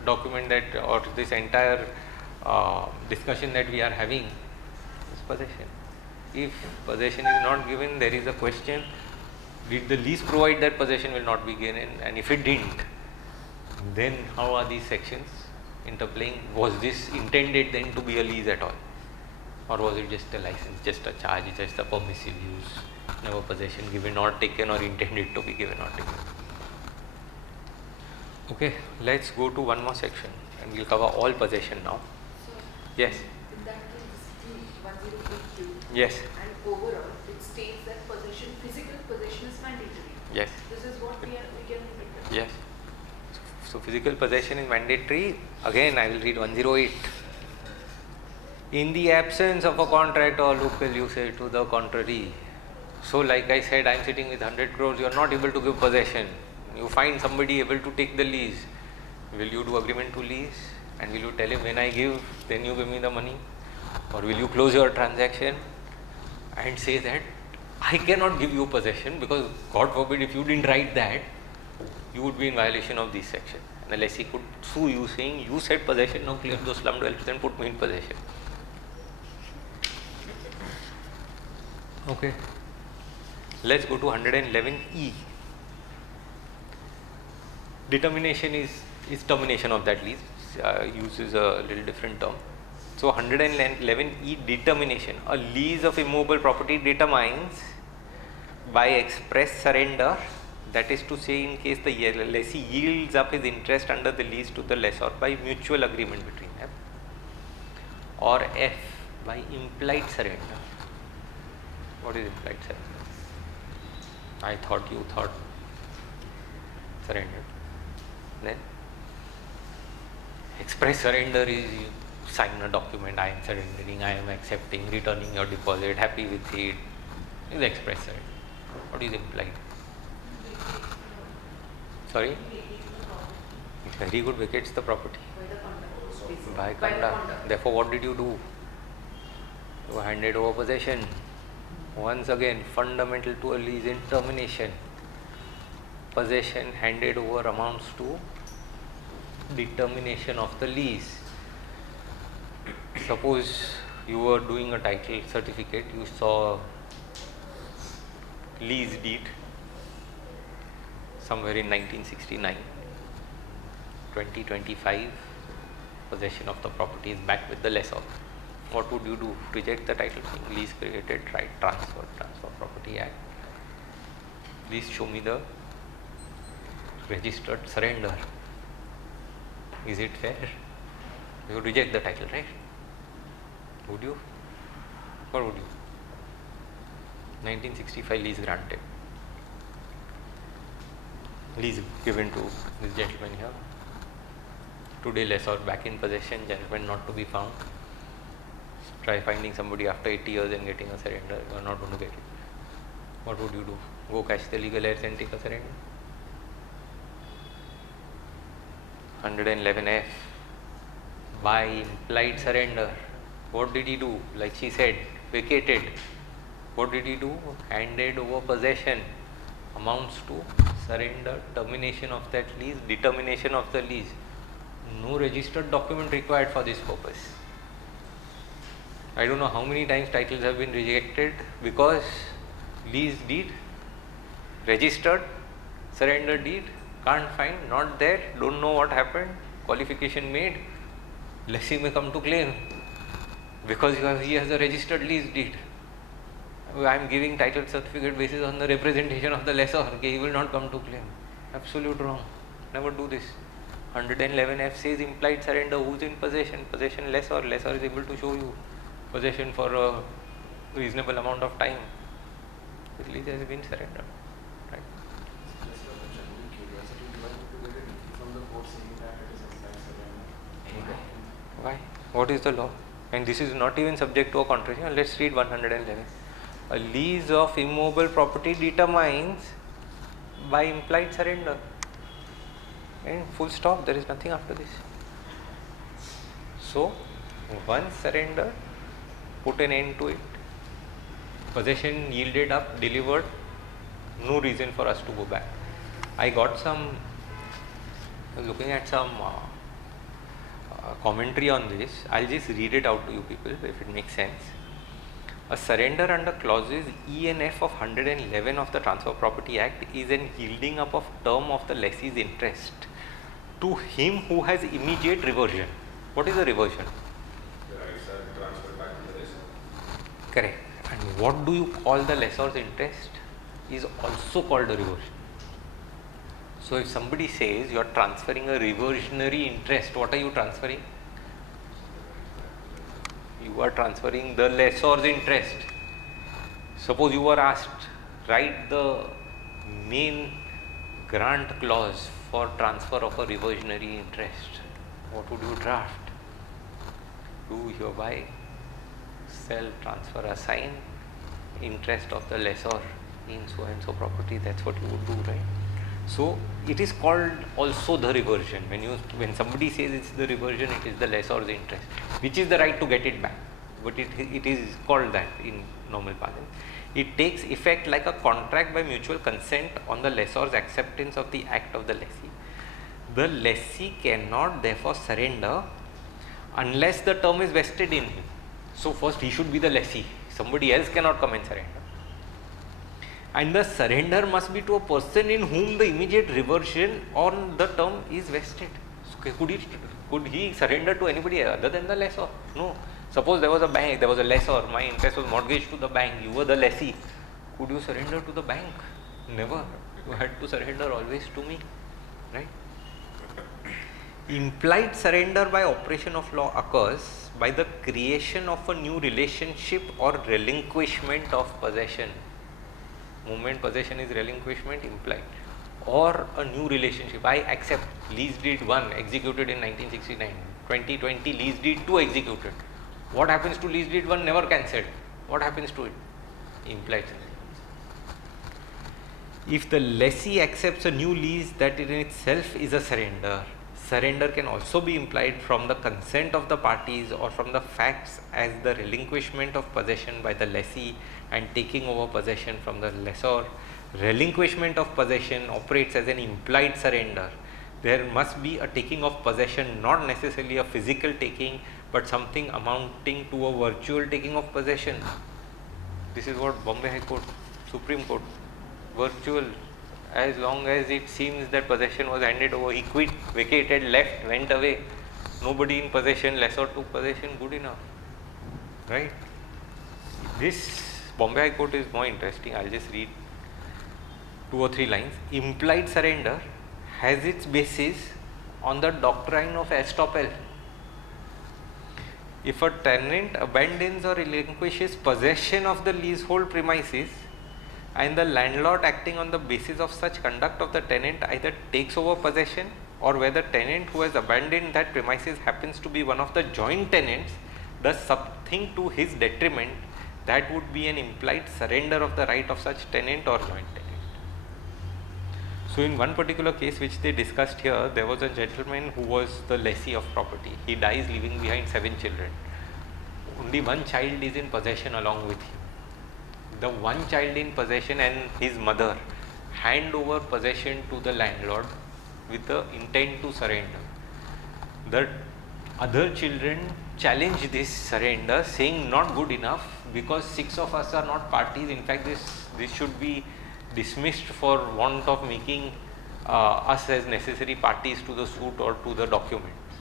document or this entire discussion that we are having is possession. If possession is not given, there is a question, did the lease provide that possession will not be given, and if it didn't, then how are these sections interplaying? Was this intended then to be a lease at all? Or was it just a license, just a charge, just a permissive use, never possession given or taken or intended to be given or taken? Okay, let's go to one more section and we'll cover all possession now. So, Yes, in that case, 108Q. yes, And overall, it states that physical possession is mandatory. yes, This is what we can read. yes. So physical possession is mandatory. Again, I will read 108. In the absence of a contract or local usage to the contrary. So like I said, I am sitting with 100 crores, you are not able to give possession. You find somebody able to take the lease. Will you do agreement to lease? And will you tell him when I give, then you give me the money? Or will you close your transaction and say that I cannot give you possession because God forbid if you didn't write that, you would be in violation of this section. And the lessee could sue you saying, you said possession, now clear those slum dwellers and put me in possession. Okay. Let's go to 111E. Determination is termination of that lease. Uses a little different term. So 111E, determination. A lease of immovable property determines by express surrender, that is to say, in case the lessee yields up his interest under the lease to the lessor by mutual agreement between them, or F, by implied surrender. What is implied surrender? I thought you thought surrender. Then express surrender is you sign a document, I am surrendering, I am accepting, returning your deposit, happy with it. Is express surrender. What is implied? Sorry? Very good, vacates the property. By the conduct. basically. By By the conduct. conduct. Therefore, what did you do? You handed over possession. Once again, fundamental to a lease in termination. Possession handed over amounts to determination of the lease. Suppose you were doing a title certificate, you saw lease deed somewhere in 1969, 2025, possession of the property is back with the lessor. What would you do? Reject the title saying lease created, right, transfer property act. Please show me the registered surrender. Is it fair? You would reject the title, right? Would you? What would you? 1965 lease granted. Lease given to this gentleman here. Today lessor back in possession, gentleman not to be found. Try finding somebody after 80 years and getting a surrender. You are not going to get it. What would you do? Go catch the legal heirs and take a surrender? 111F. By implied surrender. What did he do? Like she said, vacated. What did he do? Handed over possession. Amounts to surrender, termination of that lease, determination of the lease. No registered document required for this purpose. I don't know how many times titles have been rejected because lease deed, registered, surrender deed, can't find, not there, don't know what happened, qualification made, lessee may come to claim because he has a registered lease deed. I am giving title certificate basis on the representation of the lessor. Okay, he will not come to claim. Absolute wrong. Never do this. 111F says implied surrender. Who's in possession? Possession lessor. Lessor is able to show you possession for a reasonable amount of time. The lease has been surrendered. Right? Just a general curiosity, do I need to get a decree from the court saying that it is implied surrender? Why? What is the law? And this is not even subject to a contradiction. Let's read 111. A lease of immobile property determines by implied surrender. And full stop, there is nothing after this. So, once surrender, put an end to it. Possession yielded up, delivered, no reason for us to go back. I was looking at some commentary on this. I'll just read it out to you people if it makes sense. A surrender under clauses E and F of 111 of the Transfer Property Act is an yielding up of term of the lessee's interest to him who has immediate reversion. What is a reversion? The rights are transferred back to the lessor. Correct. And what do you call the lessor's interest? Is also called a reversion. So if somebody says you are transferring a reversionary interest, what are you transferring? You are transferring the lessor's interest. Suppose you were asked, write the main grant clause for transfer of a reversionary interest. What would you draft? You hereby sell, transfer, assign interest of the lessor in so and so property. That's what you would do, right? So it is called also the reversion. When somebody says it's the reversion, it is the lessor's interest, which is the right to get it back. But it is called that in normal parlance. It takes effect like a contract by mutual consent on the lessor's acceptance of the act of the lessee. The lessee cannot therefore surrender unless the term is vested in him. So first he should be the lessee. Somebody else cannot come and surrender. And the surrender must be to a person in whom the immediate reversion on the term is vested. So could he surrender to anybody other than the lessor? No. Suppose there was a bank, there was a lessor, my interest was mortgaged to the bank, you were the lessee. Could you surrender to the bank? Never. You had to surrender always to me. Right? Implied surrender by operation of law occurs by the creation of a new relationship or relinquishment of possession. Moment possession is relinquishment implied, or a new relationship. I accept lease deed 1 executed in 1969, 2020 lease deed 2 executed. What happens to lease deed 1? Never cancelled. What happens to it? Implied surrender. If the lessee accepts a new lease that in itself is a surrender, surrender can also be implied from the consent of the parties or from the facts as the relinquishment of possession by the lessee and taking over possession from the lessor. Relinquishment of possession operates as an implied surrender. There must be a taking of possession, not necessarily a physical taking, but something amounting to a virtual taking of possession. This is what Bombay High Court, Supreme Court, virtual, as long as it seems that possession was handed over, he quit, vacated, left, went away, nobody in possession, lessor took possession, good enough, right? This Bombay High Court is more interesting. I'll just read 2 or 3 lines. Implied surrender has its basis on the doctrine of estoppel. If a tenant abandons or relinquishes possession of the leasehold premises, and the landlord acting on the basis of such conduct of the tenant either takes over possession, or where the tenant who has abandoned that premises happens to be one of the joint tenants, does something to his detriment, that would be an implied surrender of the right of such tenant or joint tenant. So in one particular case which they discussed here, there was a gentleman who was the lessee of property. He dies leaving behind 7 children. Only one child is in possession along with him. The one child in possession and his mother hand over possession to the landlord with the intent to surrender. The other children challenge this surrender, saying not good enough because 6 of us are not parties. In fact, this should be dismissed for want of making us as necessary parties to the suit or to the documents.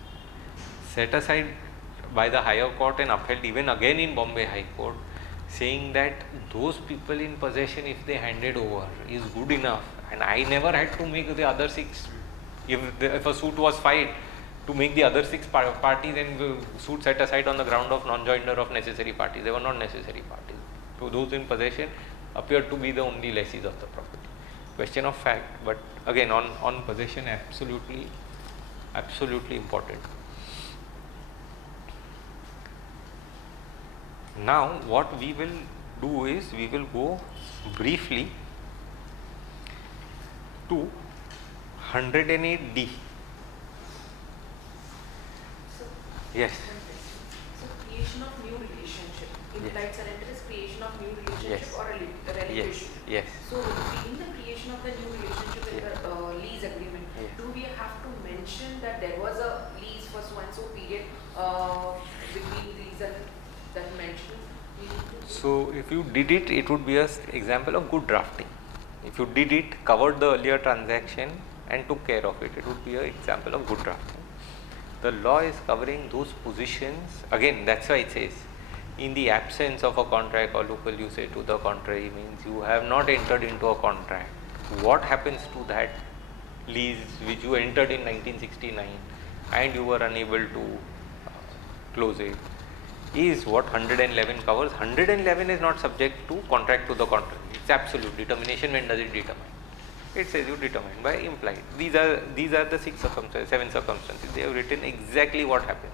Set aside by the higher court and upheld even again in Bombay High Court, saying that those people in possession, if they handed over, is good enough, and I never had to make the other 6. If a suit was filed, to make the other 6 parties and the suit set aside on the ground of non-joinder of necessary parties. They were not necessary parties. So those in possession appeared to be the only lessees of the property. Question of fact, but again on possession, absolutely important. Now what we will do is we will go briefly to 108D. So, Yes. So creation of new relationship. Implied surrender is creation of new relationship Yes. or a relinquishment. Yes. So in the creation of the new relationship in the lease agreement, Yeah. do we have to mention that there was a lease for so and so period between these and that mention? So if you did it, it would be an example of good drafting. If you did it, covered the earlier transaction and took care of it, it would be an example of good drafting. The law is covering those positions. Again, that's why it says, in the absence of a contract or local usage to the contrary, means you have not entered into a contract. What happens to that lease which you entered in 1969 and you were unable to close it, is what 111 covers. 111 is not subject to contract to the contrary. It's absolute determination. When does it determine? It says you determine by implied. These are the 7 circumstances. They have written exactly what happens.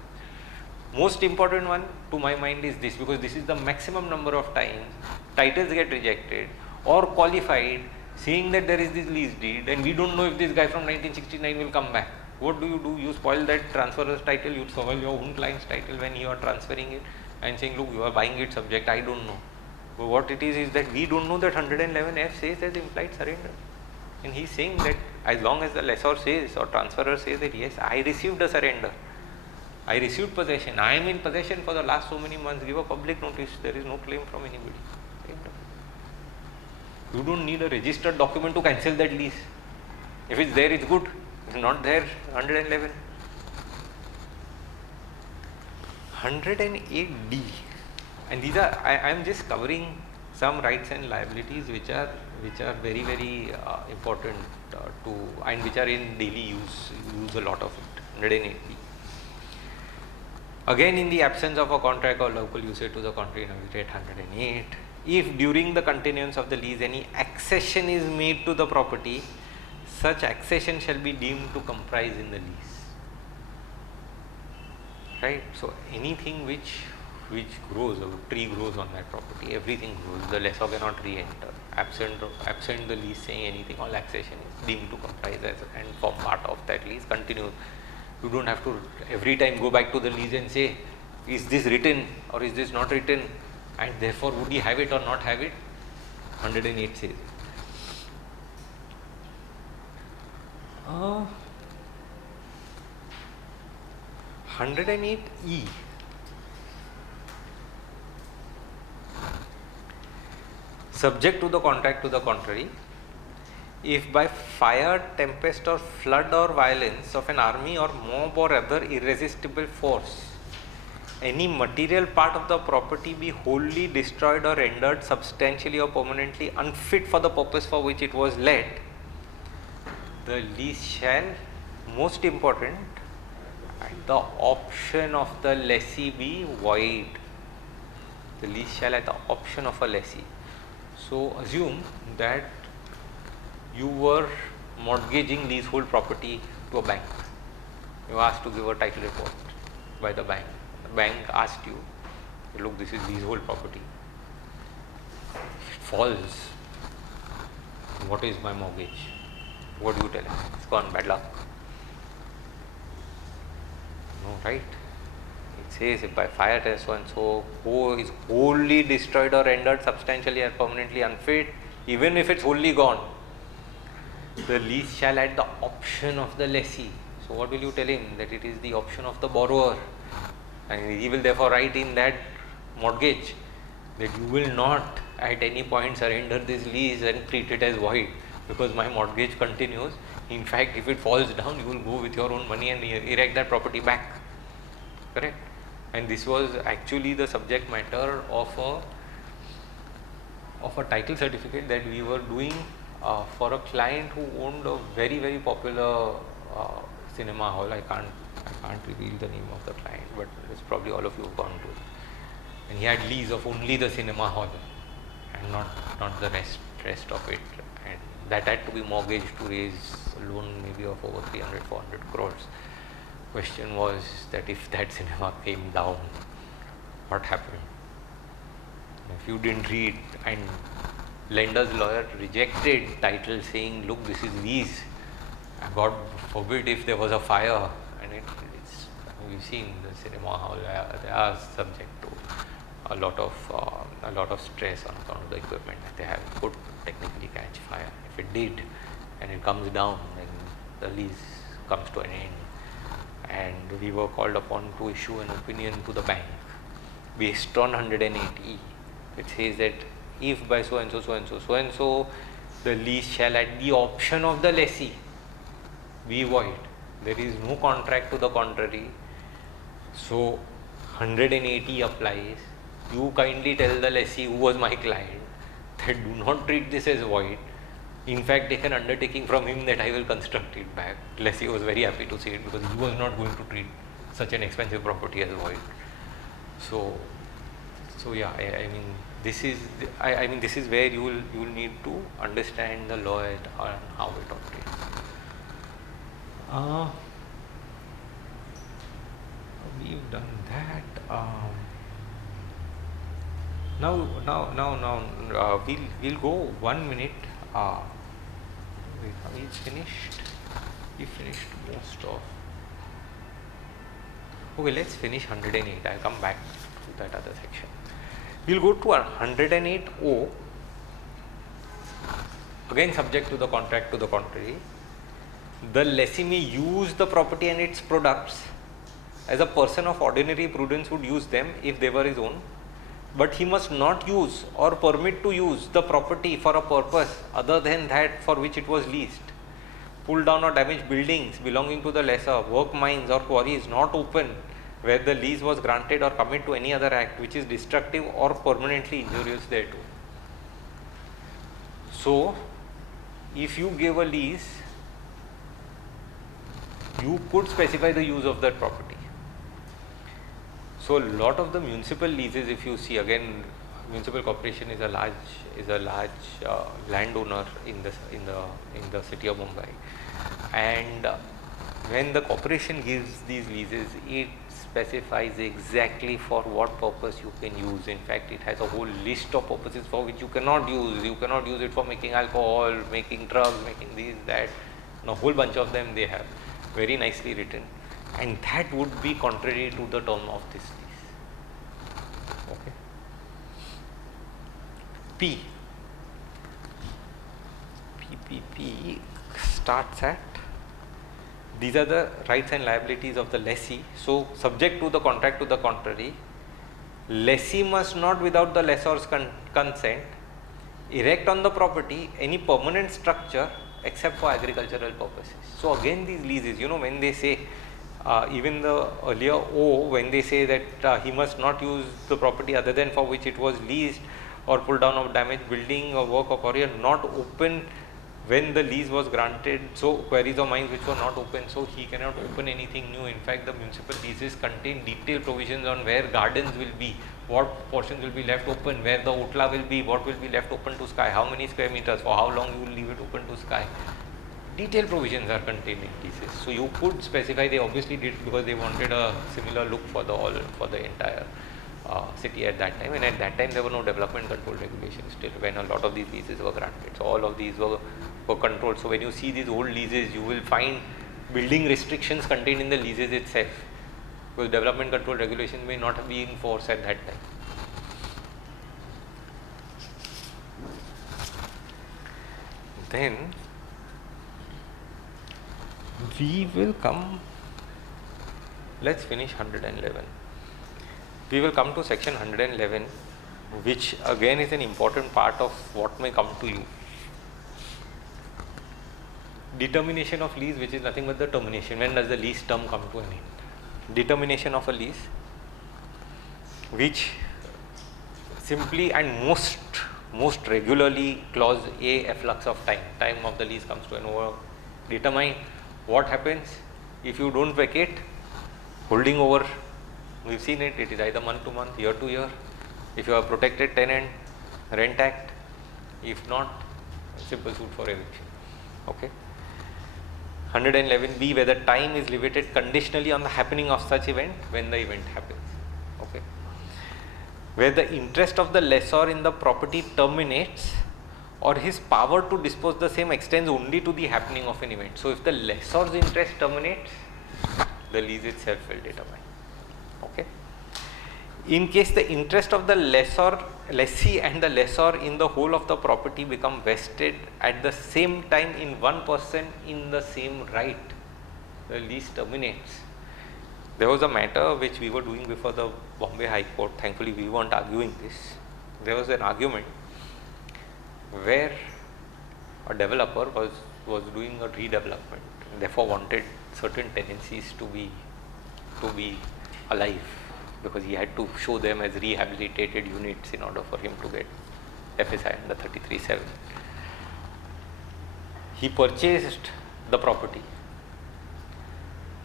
Most important one to my mind is this, because this is the maximum number of times titles get rejected or qualified, saying that there is this lease deed and we don't know if this guy from 1969 will come back. What do? You spoil that transferor's title, you spoil your own client's title when you are transferring it and saying, look, you are buying it subject, I don't know. But what it is that we don't know that 111F says as implied surrender. And he is saying that as long as the lessor says or transferor says that yes, I received a surrender, I received possession, I am in possession for the last so many months, give a public notice, there is no claim from anybody. You don't need a registered document to cancel that lease. If it's there, it's good. If not there, 111. 108D. And these are, I am just covering some rights and liabilities which are very, very important to, and which are in daily use a lot of it. 108D. Again, in the absence of a contract or local usage to the contrary, now 108. If during the continuance of the lease any accession is made to the property, such accession shall be deemed to comprise in the lease. Right? So anything which grows, a tree grows on that property, everything grows, the lessor cannot re-enter. Absent the lease saying anything, all accession is deemed to comprise as and form part of that lease, continues You don't have to every time go back to the lease and say, is this written or is this not written, and therefore would he have it or not have it? 108 says. 108E. Subject to the contract to the contrary, if by fire, tempest or flood or violence of an army or mob or other irresistible force, any material part of the property be wholly destroyed or rendered substantially or permanently unfit for the purpose for which it was let, the lease shall, most important, at the option of the lessee be void. The lease shall at the option of a lessee. So assume that you were mortgaging leasehold property to a bank. You were asked to give a title report by the bank. The bank asked you, look, this is leasehold property. If it falls, what is my mortgage? What do you tell him? It's gone, bad luck. No, right? It says if by fire, so and so, who is wholly destroyed or rendered substantially or permanently unfit, even if it's wholly gone, the lease shall at the option of the lessee. So what will you tell him? That it is the option of the borrower, and he will therefore write in that mortgage that you will not at any point surrender this lease and treat it as void, because my mortgage continues. In fact, if it falls down, you will go with your own money and erect that property back. Correct? And this was actually the subject matter of a title certificate that we were doing for a client who owned a very, very popular cinema hall. I can't reveal the name of the client, but it's probably all of you have gone to it. And he had lease of only the cinema hall and not the rest of it. And that had to be mortgaged to raise a loan maybe of over 300-400 crores. Question was that if that cinema came down, what happened? If you didn't read, and lender's lawyer rejected title saying, look, this is lease, God forbid if there was a fire, and it's we've seen the cinema hall, they are subject to a lot of stress on account of the equipment that they have. It could technically catch fire. If it did and it comes down, then the lease comes to an end. And we were called upon to issue an opinion to the bank based on 108E. It says that if by so and so the lease shall at the option of the lessee be void, there is no contract to the contrary, so 180 applies. You kindly tell the lessee, who was my client, that do not treat this as void. In fact, take an undertaking from him that I will construct it back. Lessee was very happy to see it, because he was not going to treat such an expensive property as void. So yeah, I mean this is where you will need to understand the law and how it operates. We've done that. Now we'll go 1 minute. We've finished. We finished most of. Okay, let's finish 108. I'll come back to that other section. We'll go to 108O. Again, subject to the contract to the contrary. The lessee may use the property and its products as a person of ordinary prudence would use them if they were his own, but he must not use or permit to use the property for a purpose other than that for which it was leased. Pull down or damage buildings belonging to the lessor, work mines or quarries not open where the lease was granted, or commit to any other act which is destructive or permanently injurious thereto. So, if you give a lease, you could specify the use of that property. So, a lot of the municipal leases, if you see, again, municipal corporation is a large landowner in the city of Mumbai, and when the corporation gives these leases, it specifies exactly for what purpose you can use. In fact, it has a whole list of purposes for which you cannot use. You cannot use it for making alcohol, making drugs, making this, that, and a whole bunch of them they have very nicely written. and that would be contrary to the term of this lease. Okay. P. PPP starts at, these are the rights and liabilities of the lessee. So, subject to the contract to the contrary, lessee must not, without the lessor's consent, erect on the property any permanent structure except for agricultural purposes. So, again these leases, when they say, even the earlier O, when they say that he must not use the property other than for which it was leased, or pull down of damaged building or work or quarry, not open when the lease was granted. So, quarries or mines which were not open, so he cannot open anything new. In fact, the municipal leases contain detailed provisions on where gardens will be, what portions will be left open, where the otla will be, what will be left open to sky, how many square meters, for how long you will leave it open to sky. Detailed provisions are contained in leases. So, you could specify. They obviously did because they wanted a similar look for the entire city at that time, and at that time there were no development control regulations still when a lot of these leases were granted. So, all of these were controlled. So, when you see these old leases, you will find building restrictions contained in the leases itself, because development control regulations may not have been in force at that time. Then we will come, let's finish 111. We will come to section 111, which again is an important part of what may come to you. Determination of lease, which is nothing but the termination. When does the lease term come to an end? Determination of a lease, which simply and most regularly clause A, efflux of time of the lease comes to an over. Determine what happens if you don't vacate, holding over. We've seen it, it is either month to month, year to year. If you are protected tenant, Rent Act. If not, simple suit for eviction. Okay. 111B, whether time is limited conditionally on the happening of such event when the event happens. Okay. Where the interest of the lessor in the property terminates, or his power to dispose the same extends only to the happening of an event. So, if the lessor's interest terminates, the lease itself will determine. Okay. In case the interest of the lessee and the lessor in the whole of the property become vested at the same time in one person in the same right, the lease terminates. There was a matter which we were doing before the Bombay High Court. Thankfully, we weren't arguing this. There was an argument where a developer was doing a redevelopment, and therefore wanted certain tenancies to be alive, because he had to show them as rehabilitated units in order for him to get FSI under 33(7). He purchased the property.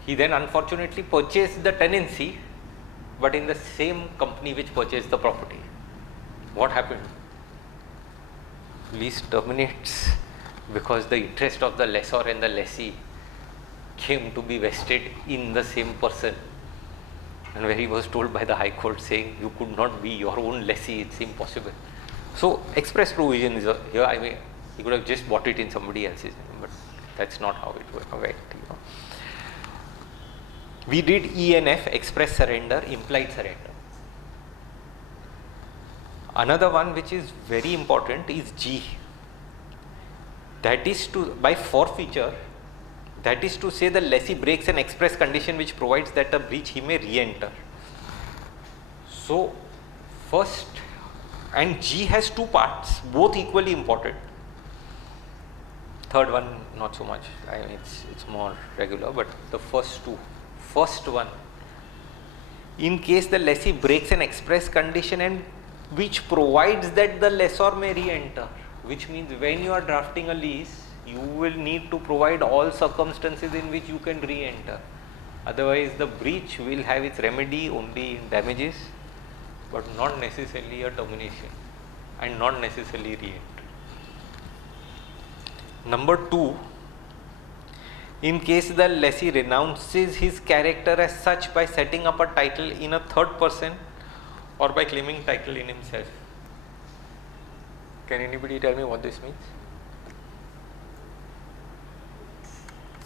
He then unfortunately purchased the tenancy, but in the same company which purchased the property. What happened? Lease terminates because the interest of the lessor and the lessee came to be vested in the same person, and where he was told by the High Court saying you could not be your own lessee, it's impossible. So express provision is here. I mean, he could have just bought it in somebody else's name, but that's not how it went. We did E and F, express surrender, implied surrender. Another one which is very important is G. That is to, by forfeiture, that is to say the lessee breaks an express condition which provides that a breach he may re-enter. So first, and G has two parts, both equally important. Third one not so much, I mean it's more regular, but the first two. First one, in case the lessee breaks an express condition and which provides that the lessor may re-enter, which means when you are drafting a lease, you will need to provide all circumstances in which you can re-enter. Otherwise, the breach will have its remedy only in damages, but not necessarily a termination and not necessarily re-entry. Number 2, in case the lessee renounces his character as such by setting up a title in a third person or by claiming title in himself. Can anybody tell me what this means?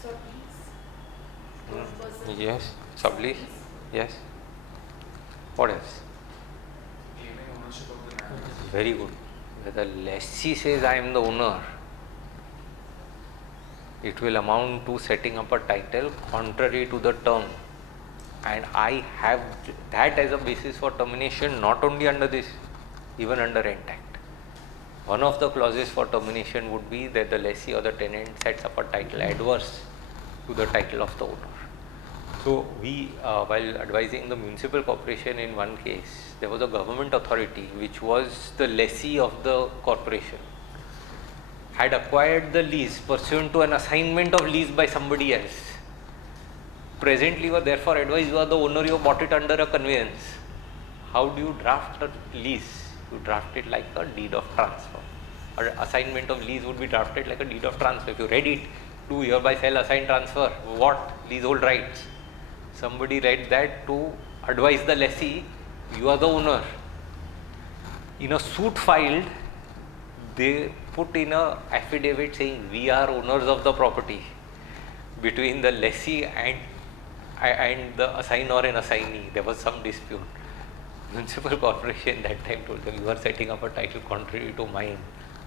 So please. first person. Yes. Sublease. Yes. What else? Claiming ownership of the land. Very good. Where the lessee says I am the owner, it will amount to setting up a title contrary to the term, and I have that as a basis for termination, not only under this, even under Rent Act. One of the clauses for termination would be that the lessee or the tenant sets up a title adverse to the title of the owner. So we, while advising the municipal corporation in one case, there was a government authority which was the lessee of the corporation, had acquired the lease pursuant to an assignment of lease by somebody else. Presently were therefore advised, you are the owner, you bought it under a conveyance. How do you draft a lease? You draft it like a deed of transfer. Or assignment of lease would be drafted like a deed of transfer. If you read it, to hereby sell, assign, transfer, what? Leasehold rights. Somebody read that to advise the lessee, you are the owner. In a suit filed, they put in a affidavit saying we are owners of the property between the lessee and the assignor and assignee. There was some dispute. Municipal corporation that time told them, you are setting up a title contrary to mine.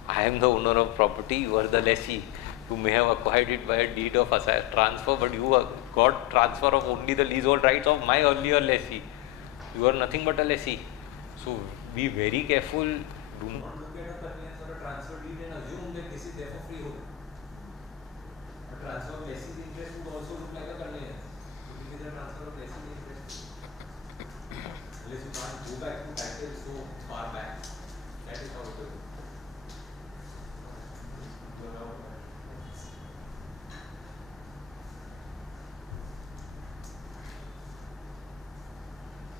I am the owner of property, you are the lessee. You may have acquired it by a deed of transfer, but you got transfer of only the leasehold rights of my earlier lessee. You are nothing but a lessee. So be very careful. Do not look at a conveyance or a transfer deed and assume that this is there for freehold. A transfer of lessee's interest would also look like a conveyance. So this is a transfer of lessee's interest. Unless you can't go back to title so far back. That is how it will.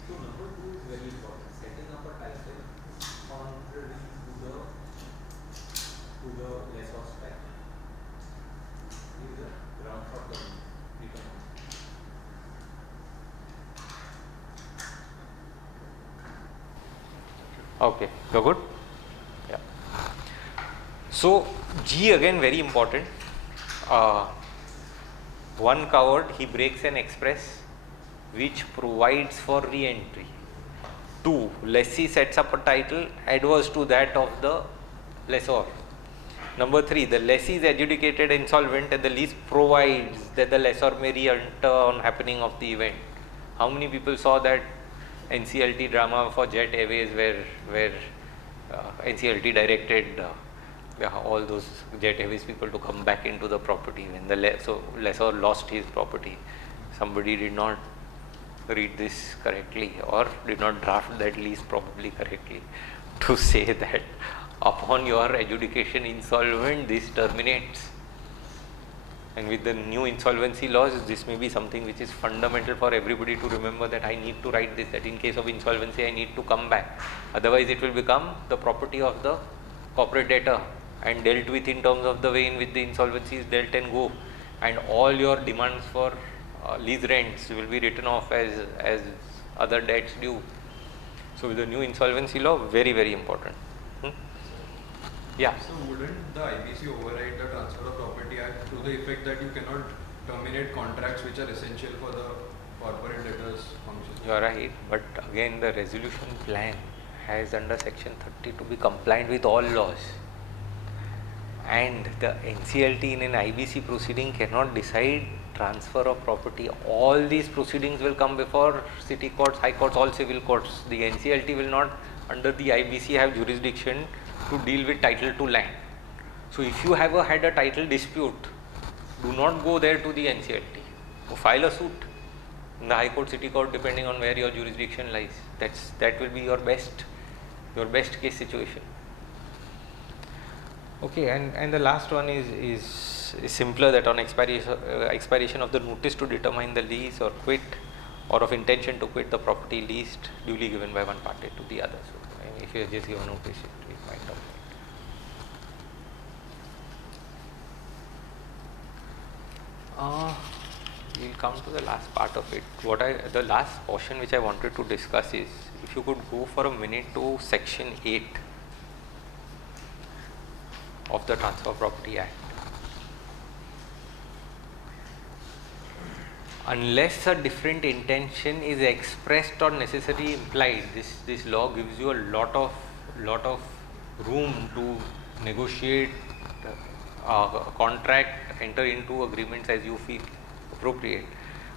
So number 2 is very important. Setting up a title contrary to the lessor's spec is a ground for termination. Okay, you're good? Yeah. So G again very important. One covered, he breaks an express which provides for re-entry. 2, lessee sets up a title adverse to that of the lessor. Number 3, the lessee is adjudicated insolvent and the lease provides that the lessor may re-enter on happening of the event. How many people saw that NCLT drama for Jet Airways where NCLT directed all those Jet Airways people to come back into the property when the lessor lost his property? Somebody did not read this correctly or did not draft that lease probably correctly to say that upon your adjudication insolvent, this terminates. And with the new insolvency laws, this may be something which is fundamental for everybody to remember, that I need to write this, that in case of insolvency I need to come back. Otherwise it will become the property of the corporate debtor and dealt with in terms of the way in which the insolvency is dealt and go. And all your demands for lease rents will be written off as other debts due. So with the new insolvency law, very, very important. Yeah. So wouldn't the IBC override the Transfer of Property Act to the effect that you cannot terminate contracts which are essential for the corporate debtors function? You are right, but again the resolution plan has under section 30 to be compliant with all laws, and the NCLT in an IBC proceeding cannot decide transfer of property. All these proceedings will come before city courts, high courts, all civil courts. The NCLT will not under the IBC have jurisdiction to deal with title to land. So if you have had a title dispute, do not go there to the NCLT. File a suit in the High Court, City Court, depending on where your jurisdiction lies. That will be your best case situation. Okay, and the last one is simpler, that on expiration of the notice to determine the lease or quit, or of intention to quit the property leased, duly given by one party to the other. So if you just give a notice, it will find out. We'll come to the last part of it. The last portion which I wanted to discuss is, if you could go for a minute to section 8 of the Transfer of Property Act. unless a different intention is expressed or necessarily implied, this law gives you a lot of room to negotiate contract, enter into agreements as you feel appropriate.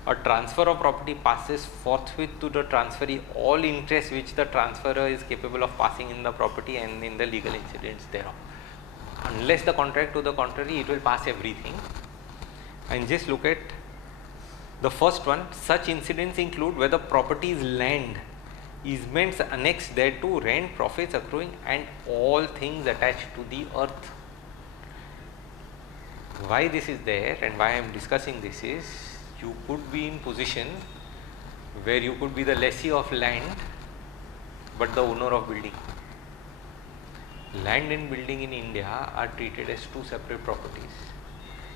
A transfer of property passes forthwith to the transferee all interests which the transferor is capable of passing in the property and in the legal incidents thereof. Unless the contract to the contrary, it will pass everything. And just look at the first one. Such incidents include whether property is land, easements annexed thereto, rent, profits accruing, and all things attached to the earth. Why this is there and why I am discussing this is, you could be in position where you could be the lessee of land but the owner of building. Land and building in India are treated as two separate properties.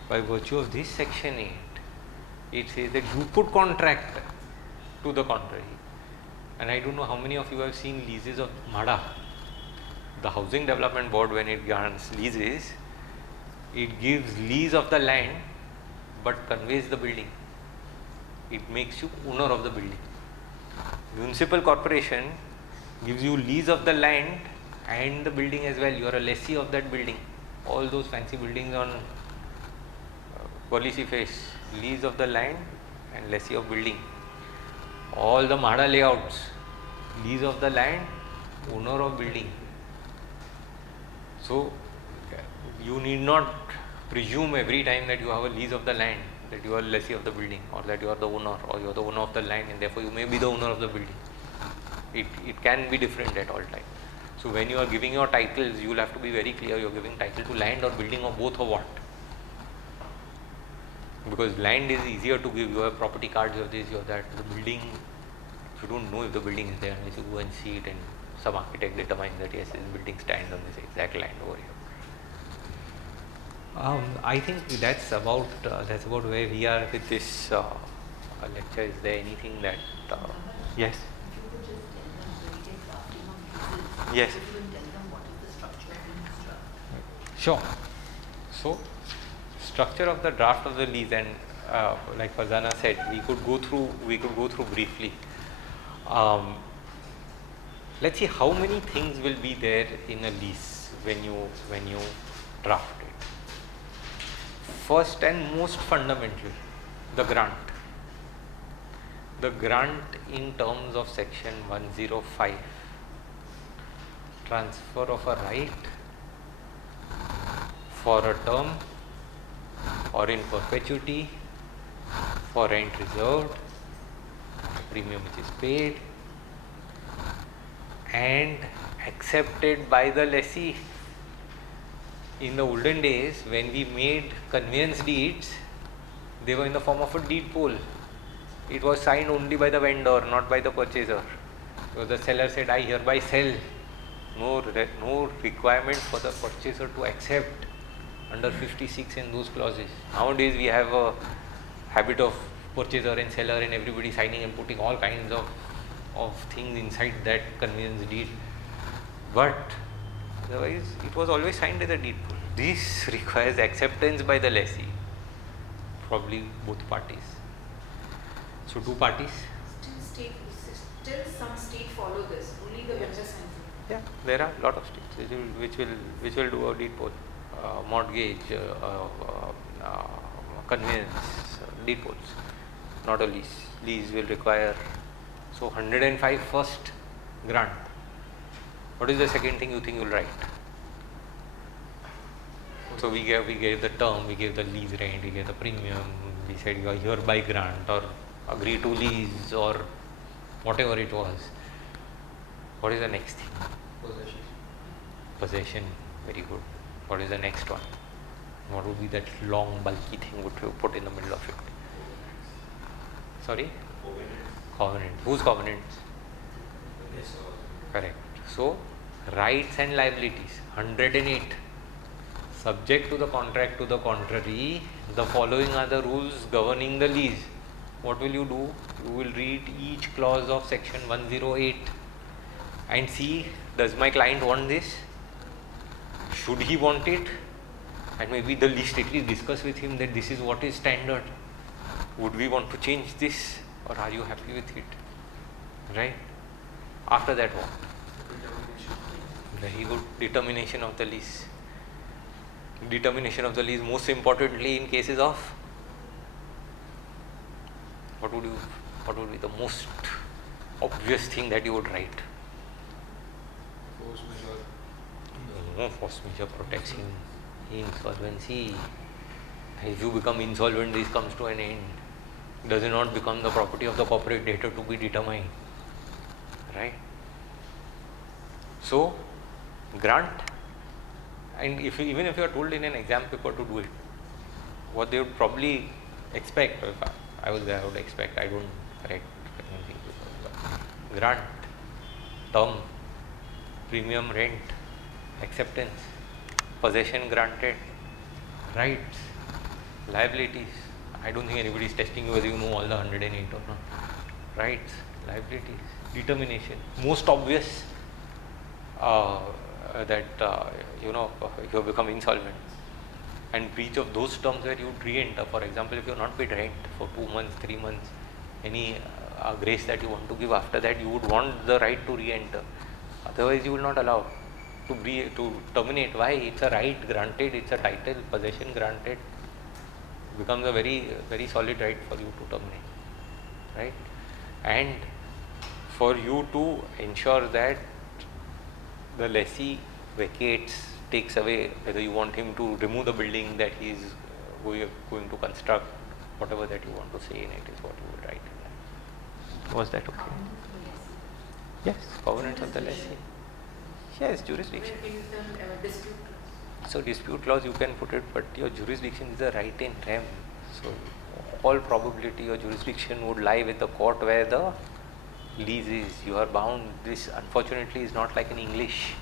By virtue of this section 8, it says that you could contract to the contrary. And I don't know how many of you have seen leases of MHADA. The Housing Development Board, when it grants leases, it gives lease of the land but conveys the building. It makes you owner of the building. Municipal corporation gives you lease of the land and the building as well. You are a lessee of that building. All those fancy buildings on policy face, lease of the land and lessee of building. All the MHADA layouts, lease of the land, owner of building. So you need not presume every time that you have a lease of the land that you are lessee of the building, or that you are the owner, or you are the owner of the land and therefore you may be the owner of the building. It can be different at all times. So when you are giving your titles, you will have to be very clear you are giving title to land or building or both or what. Because land is easier to give. You have property cards of this, you have that. The building, you don't know if the building is there unless you go and see it and some architect determines that yes, this building stands on this exact land over here. I think that's about where we are with this lecture. Is there anything that yes? If you could just tell them when you get drafting of leases, Yes. if you can tell them what is the structure of the lease draft. Sure. So, structure of the draft of the lease, and like Farzana said, we could go through briefly. Let's see how many things will be there in a lease when you draft it. First and most fundamental, the grant. The grant in terms of section 105, transfer of a right for a term or in perpetuity, for rent reserved, premium which is paid and accepted by the lessee. In the olden days, when we made conveyance deeds, they were in the form of a deed poll. It was signed only by the vendor, not by the purchaser. So the seller said, I hereby sell. No requirement for the purchaser to accept under 56 in those clauses. Nowadays we have a habit of purchaser and seller and everybody signing and putting all kinds of things inside that conveyance deed. But otherwise it was always signed as a deed poll. This requires acceptance by the lessee, probably both parties. So two parties. Still some state follow this. Only the vendor signs it. Yeah, there are a lot of states which will do a deed poll, mortgage, conveyance, deed polls, not a lease. Lease will require. So 105 first grant. What is the second thing you think you will write? So we gave the term, we gave the lease rent, we gave the premium, we said you are hereby grant or agree to lease or whatever it was. What is the next thing? Possession. Possession, very good. What is the next one? What would be that long bulky thing which you put in the middle of it? Sorry? Covenant. Whose covenants? Correct. So, rights and liabilities, 108. Subject to the contract to the contrary, the following are the rules governing the lease. What will you do? You will read each clause of section 108 and see, does my client want this? Should he want it? And maybe the least strictly discuss with him that this is what is standard. would we want to change this, or are you happy with it? Right? After that, what? Very good. Determination of the lease. Determination of the lease, most importantly in cases of what would be the most obvious thing that you would write? Force majeure. No, force majeure protects him. Insolvency. If you become insolvent, this comes to an end. Does it not become the property of the corporate debtor to be determined? Right? So, grant, and even if you are told in an exam paper to do it, what they would probably expect, if I was there, I would expect, I don't correct anything, grant, term, premium rent, acceptance, possession granted, rights, liabilities. I don't think anybody is testing you whether you know all the 108 or not. Rights, liabilities, determination. Most obvious that you have become insolvent, and breach of those terms where you would re-enter. For example, if you have not paid rent for 2 months, 3 months, any grace that you want to give, after that you would want the right to re-enter. Otherwise, you will not allow to terminate. Why? It's a right granted, it's a title, possession granted. Becomes a very, very solid right for you to terminate. Right? And for you to ensure that the lessee vacates, takes away, whether you want him to remove the building that he is going to construct, whatever that you want to say in it is what you will write in that. Was that okay? Yes, covenants of the lessee. Yes, jurisdiction. Dispute. So dispute clause you can put it, but your jurisdiction is a right in rem. So all probability your jurisdiction would lie with the court where the lease is. You are bound. This unfortunately is not like an English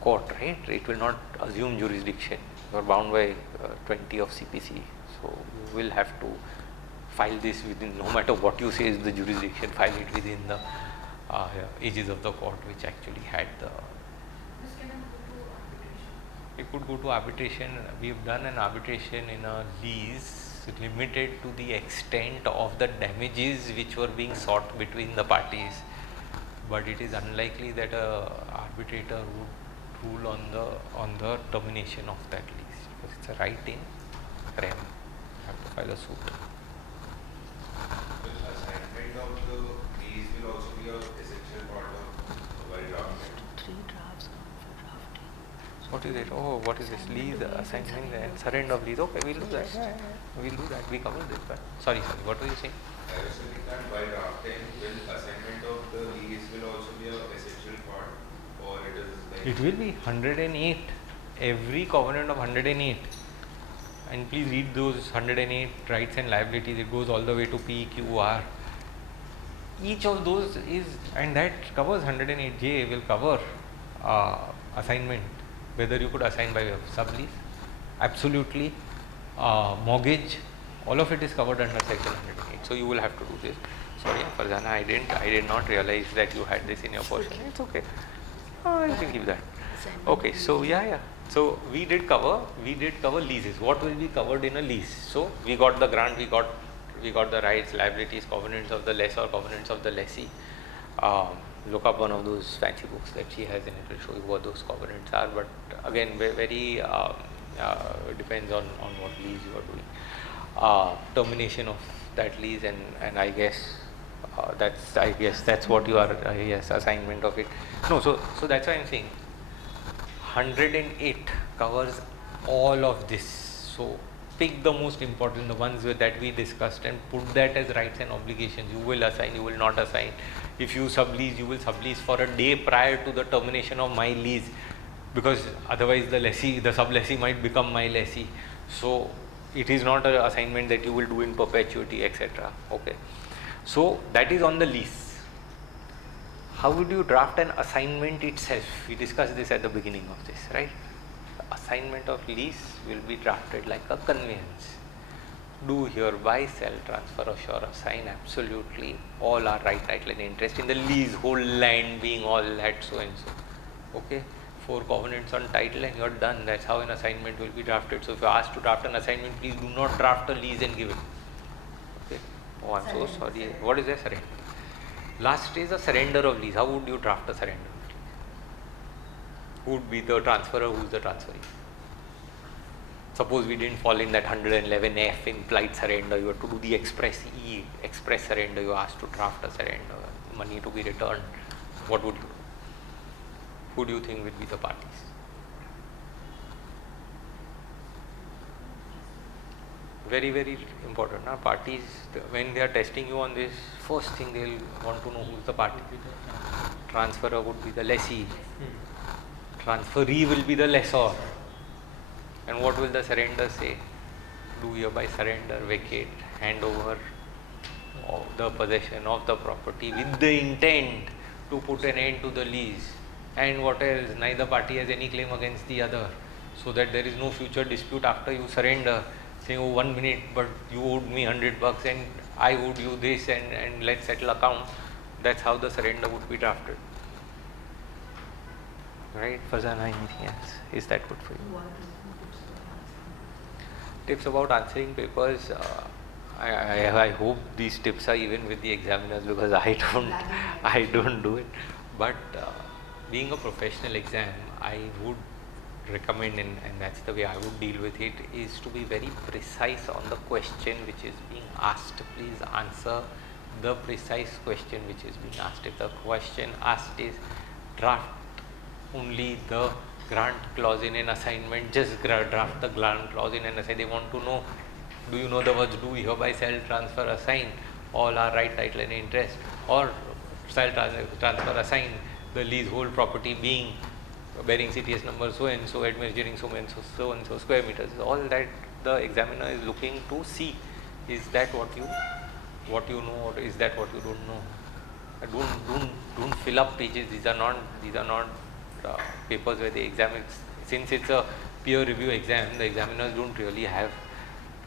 court, right? It will not assume jurisdiction. You are bound by 20 of CPC. So you will have to file this within, no matter what you say is the jurisdiction, file it within the ages of the court which actually had the. This can go to arbitration. It could go to arbitration. We have done an arbitration in a lease limited to the extent of the damages which were being sought between the parties, but it is unlikely that a arbitrator would rule on the termination of that lease, because it's a right in rem. You have to file a suit. The assignment of the lease will also be an essential part of while drafting. 3 drafts for drafting. What is it? Oh, what is this? Lease, assignment and surrender of lease. Okay, we'll do that. We'll do that. We covered this. But sorry. What were you saying? I was saying that while drafting, will assignment of the lease will also be an essential part, or it is like. It will be 108. Every covenant of 108. And please read those 108 rights and liabilities. It goes all the way to PQR. Each of those is, and that covers 108J, will cover assignment. Whether you could assign by sublease, absolutely, mortgage, all of it is covered under section 108. So you will have to do this. Sorry, Farzana, I did not realize that you had this in your portion. It's okay. I can give that. Okay, so yeah. So we did cover leases. What will be covered in a lease? So we got the grant, we got the rights, liabilities, covenants of the lessor, covenants of the lessee. Look up one of those fancy books that she has, and it will show you what those covenants are. But again, very depends on what lease you are doing. Termination of that lease, and I guess that's what you are. Yes, assignment of it. No, so that's why I'm saying 108 covers all of this. So pick the most important, the ones that we discussed, and put that as rights and obligations. You will assign, you will not assign. If you sublease, you will sublease for a day prior to the termination of my lease, because otherwise the sublessee might become my lessee. So it is not an assignment that you will do in perpetuity, etc. Okay. So that is on the lease. How would you draft an assignment itself? We discussed this at the beginning of this, right? The assignment of lease will be drafted like a conveyance. Do, hereby, sell, transfer, assure, assign absolutely all our right, title and interest in the lease, whole land being all that so and so. Okay, 4 covenants on title and you're done. That's how an assignment will be drafted. So if you're asked to draft an assignment, please do not draft a lease and give it. Oh, I'm so sorry. What is a surrender? Last is a surrender of lease. How would you draft a surrender? Who would be the transferor? Who's the transferee? Suppose we didn't fall in that 111F implied surrender. You have to do the express surrender. You asked to draft a surrender, money to be returned. What would you do? Who do you think will be the parties? Very, very important. Parties, when they are testing you on this, first thing they will want to know who is the party. Transferor would be the lessee. Transferee will be the lessor. And what will the surrender say? Do hereby surrender, vacate, hand over of the possession of the property with the intent to put an end to the lease. And what else? Neither party has any claim against the other, so that there is no future dispute after you surrender, saying, oh, 1 minute, but you owed me $100 and I owed you this, and let's settle account. That's how the surrender would be drafted. Right, Fazana, anything else? Is that good for you? Tips about answering papers. I hope these tips are even with the examiners, because I don't do it. But being a professional exam, I would recommend, and that's the way I would deal with it, is to be very precise on the question which is being asked. Please answer the precise question which is being asked. If the question asked is draft only the grant clause in an assignment, just draft the grant clause in an assignment. They want to know, do you know the words do, hereby, sell, transfer, assign, all are right, title and interest, or sell, transfer, assign the leasehold property being bearing CTS number so and so, at measuring so and so square meters. All that the examiner is looking to see. Is that what you know, or is that what you don't know? Don't fill up pages. These are not papers where the examiner, since it's a peer review exam, the examiners don't really have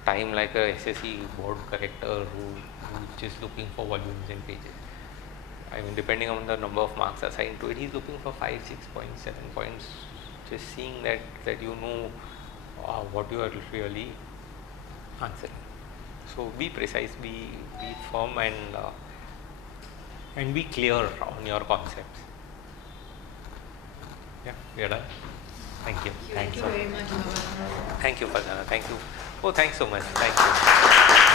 time like a SSC board corrector who's just looking for volumes and pages. I mean, depending on the number of marks assigned to it, he's looking for 5, 6 points, 7 points, just seeing that you know what you are really answering. So be precise, be firm, and be clear on your concepts. Yeah, we are done. Thank you. Thank you very much, Dhaval. Thank you, Fazana. Thank you. Oh, thanks so much. Thank you.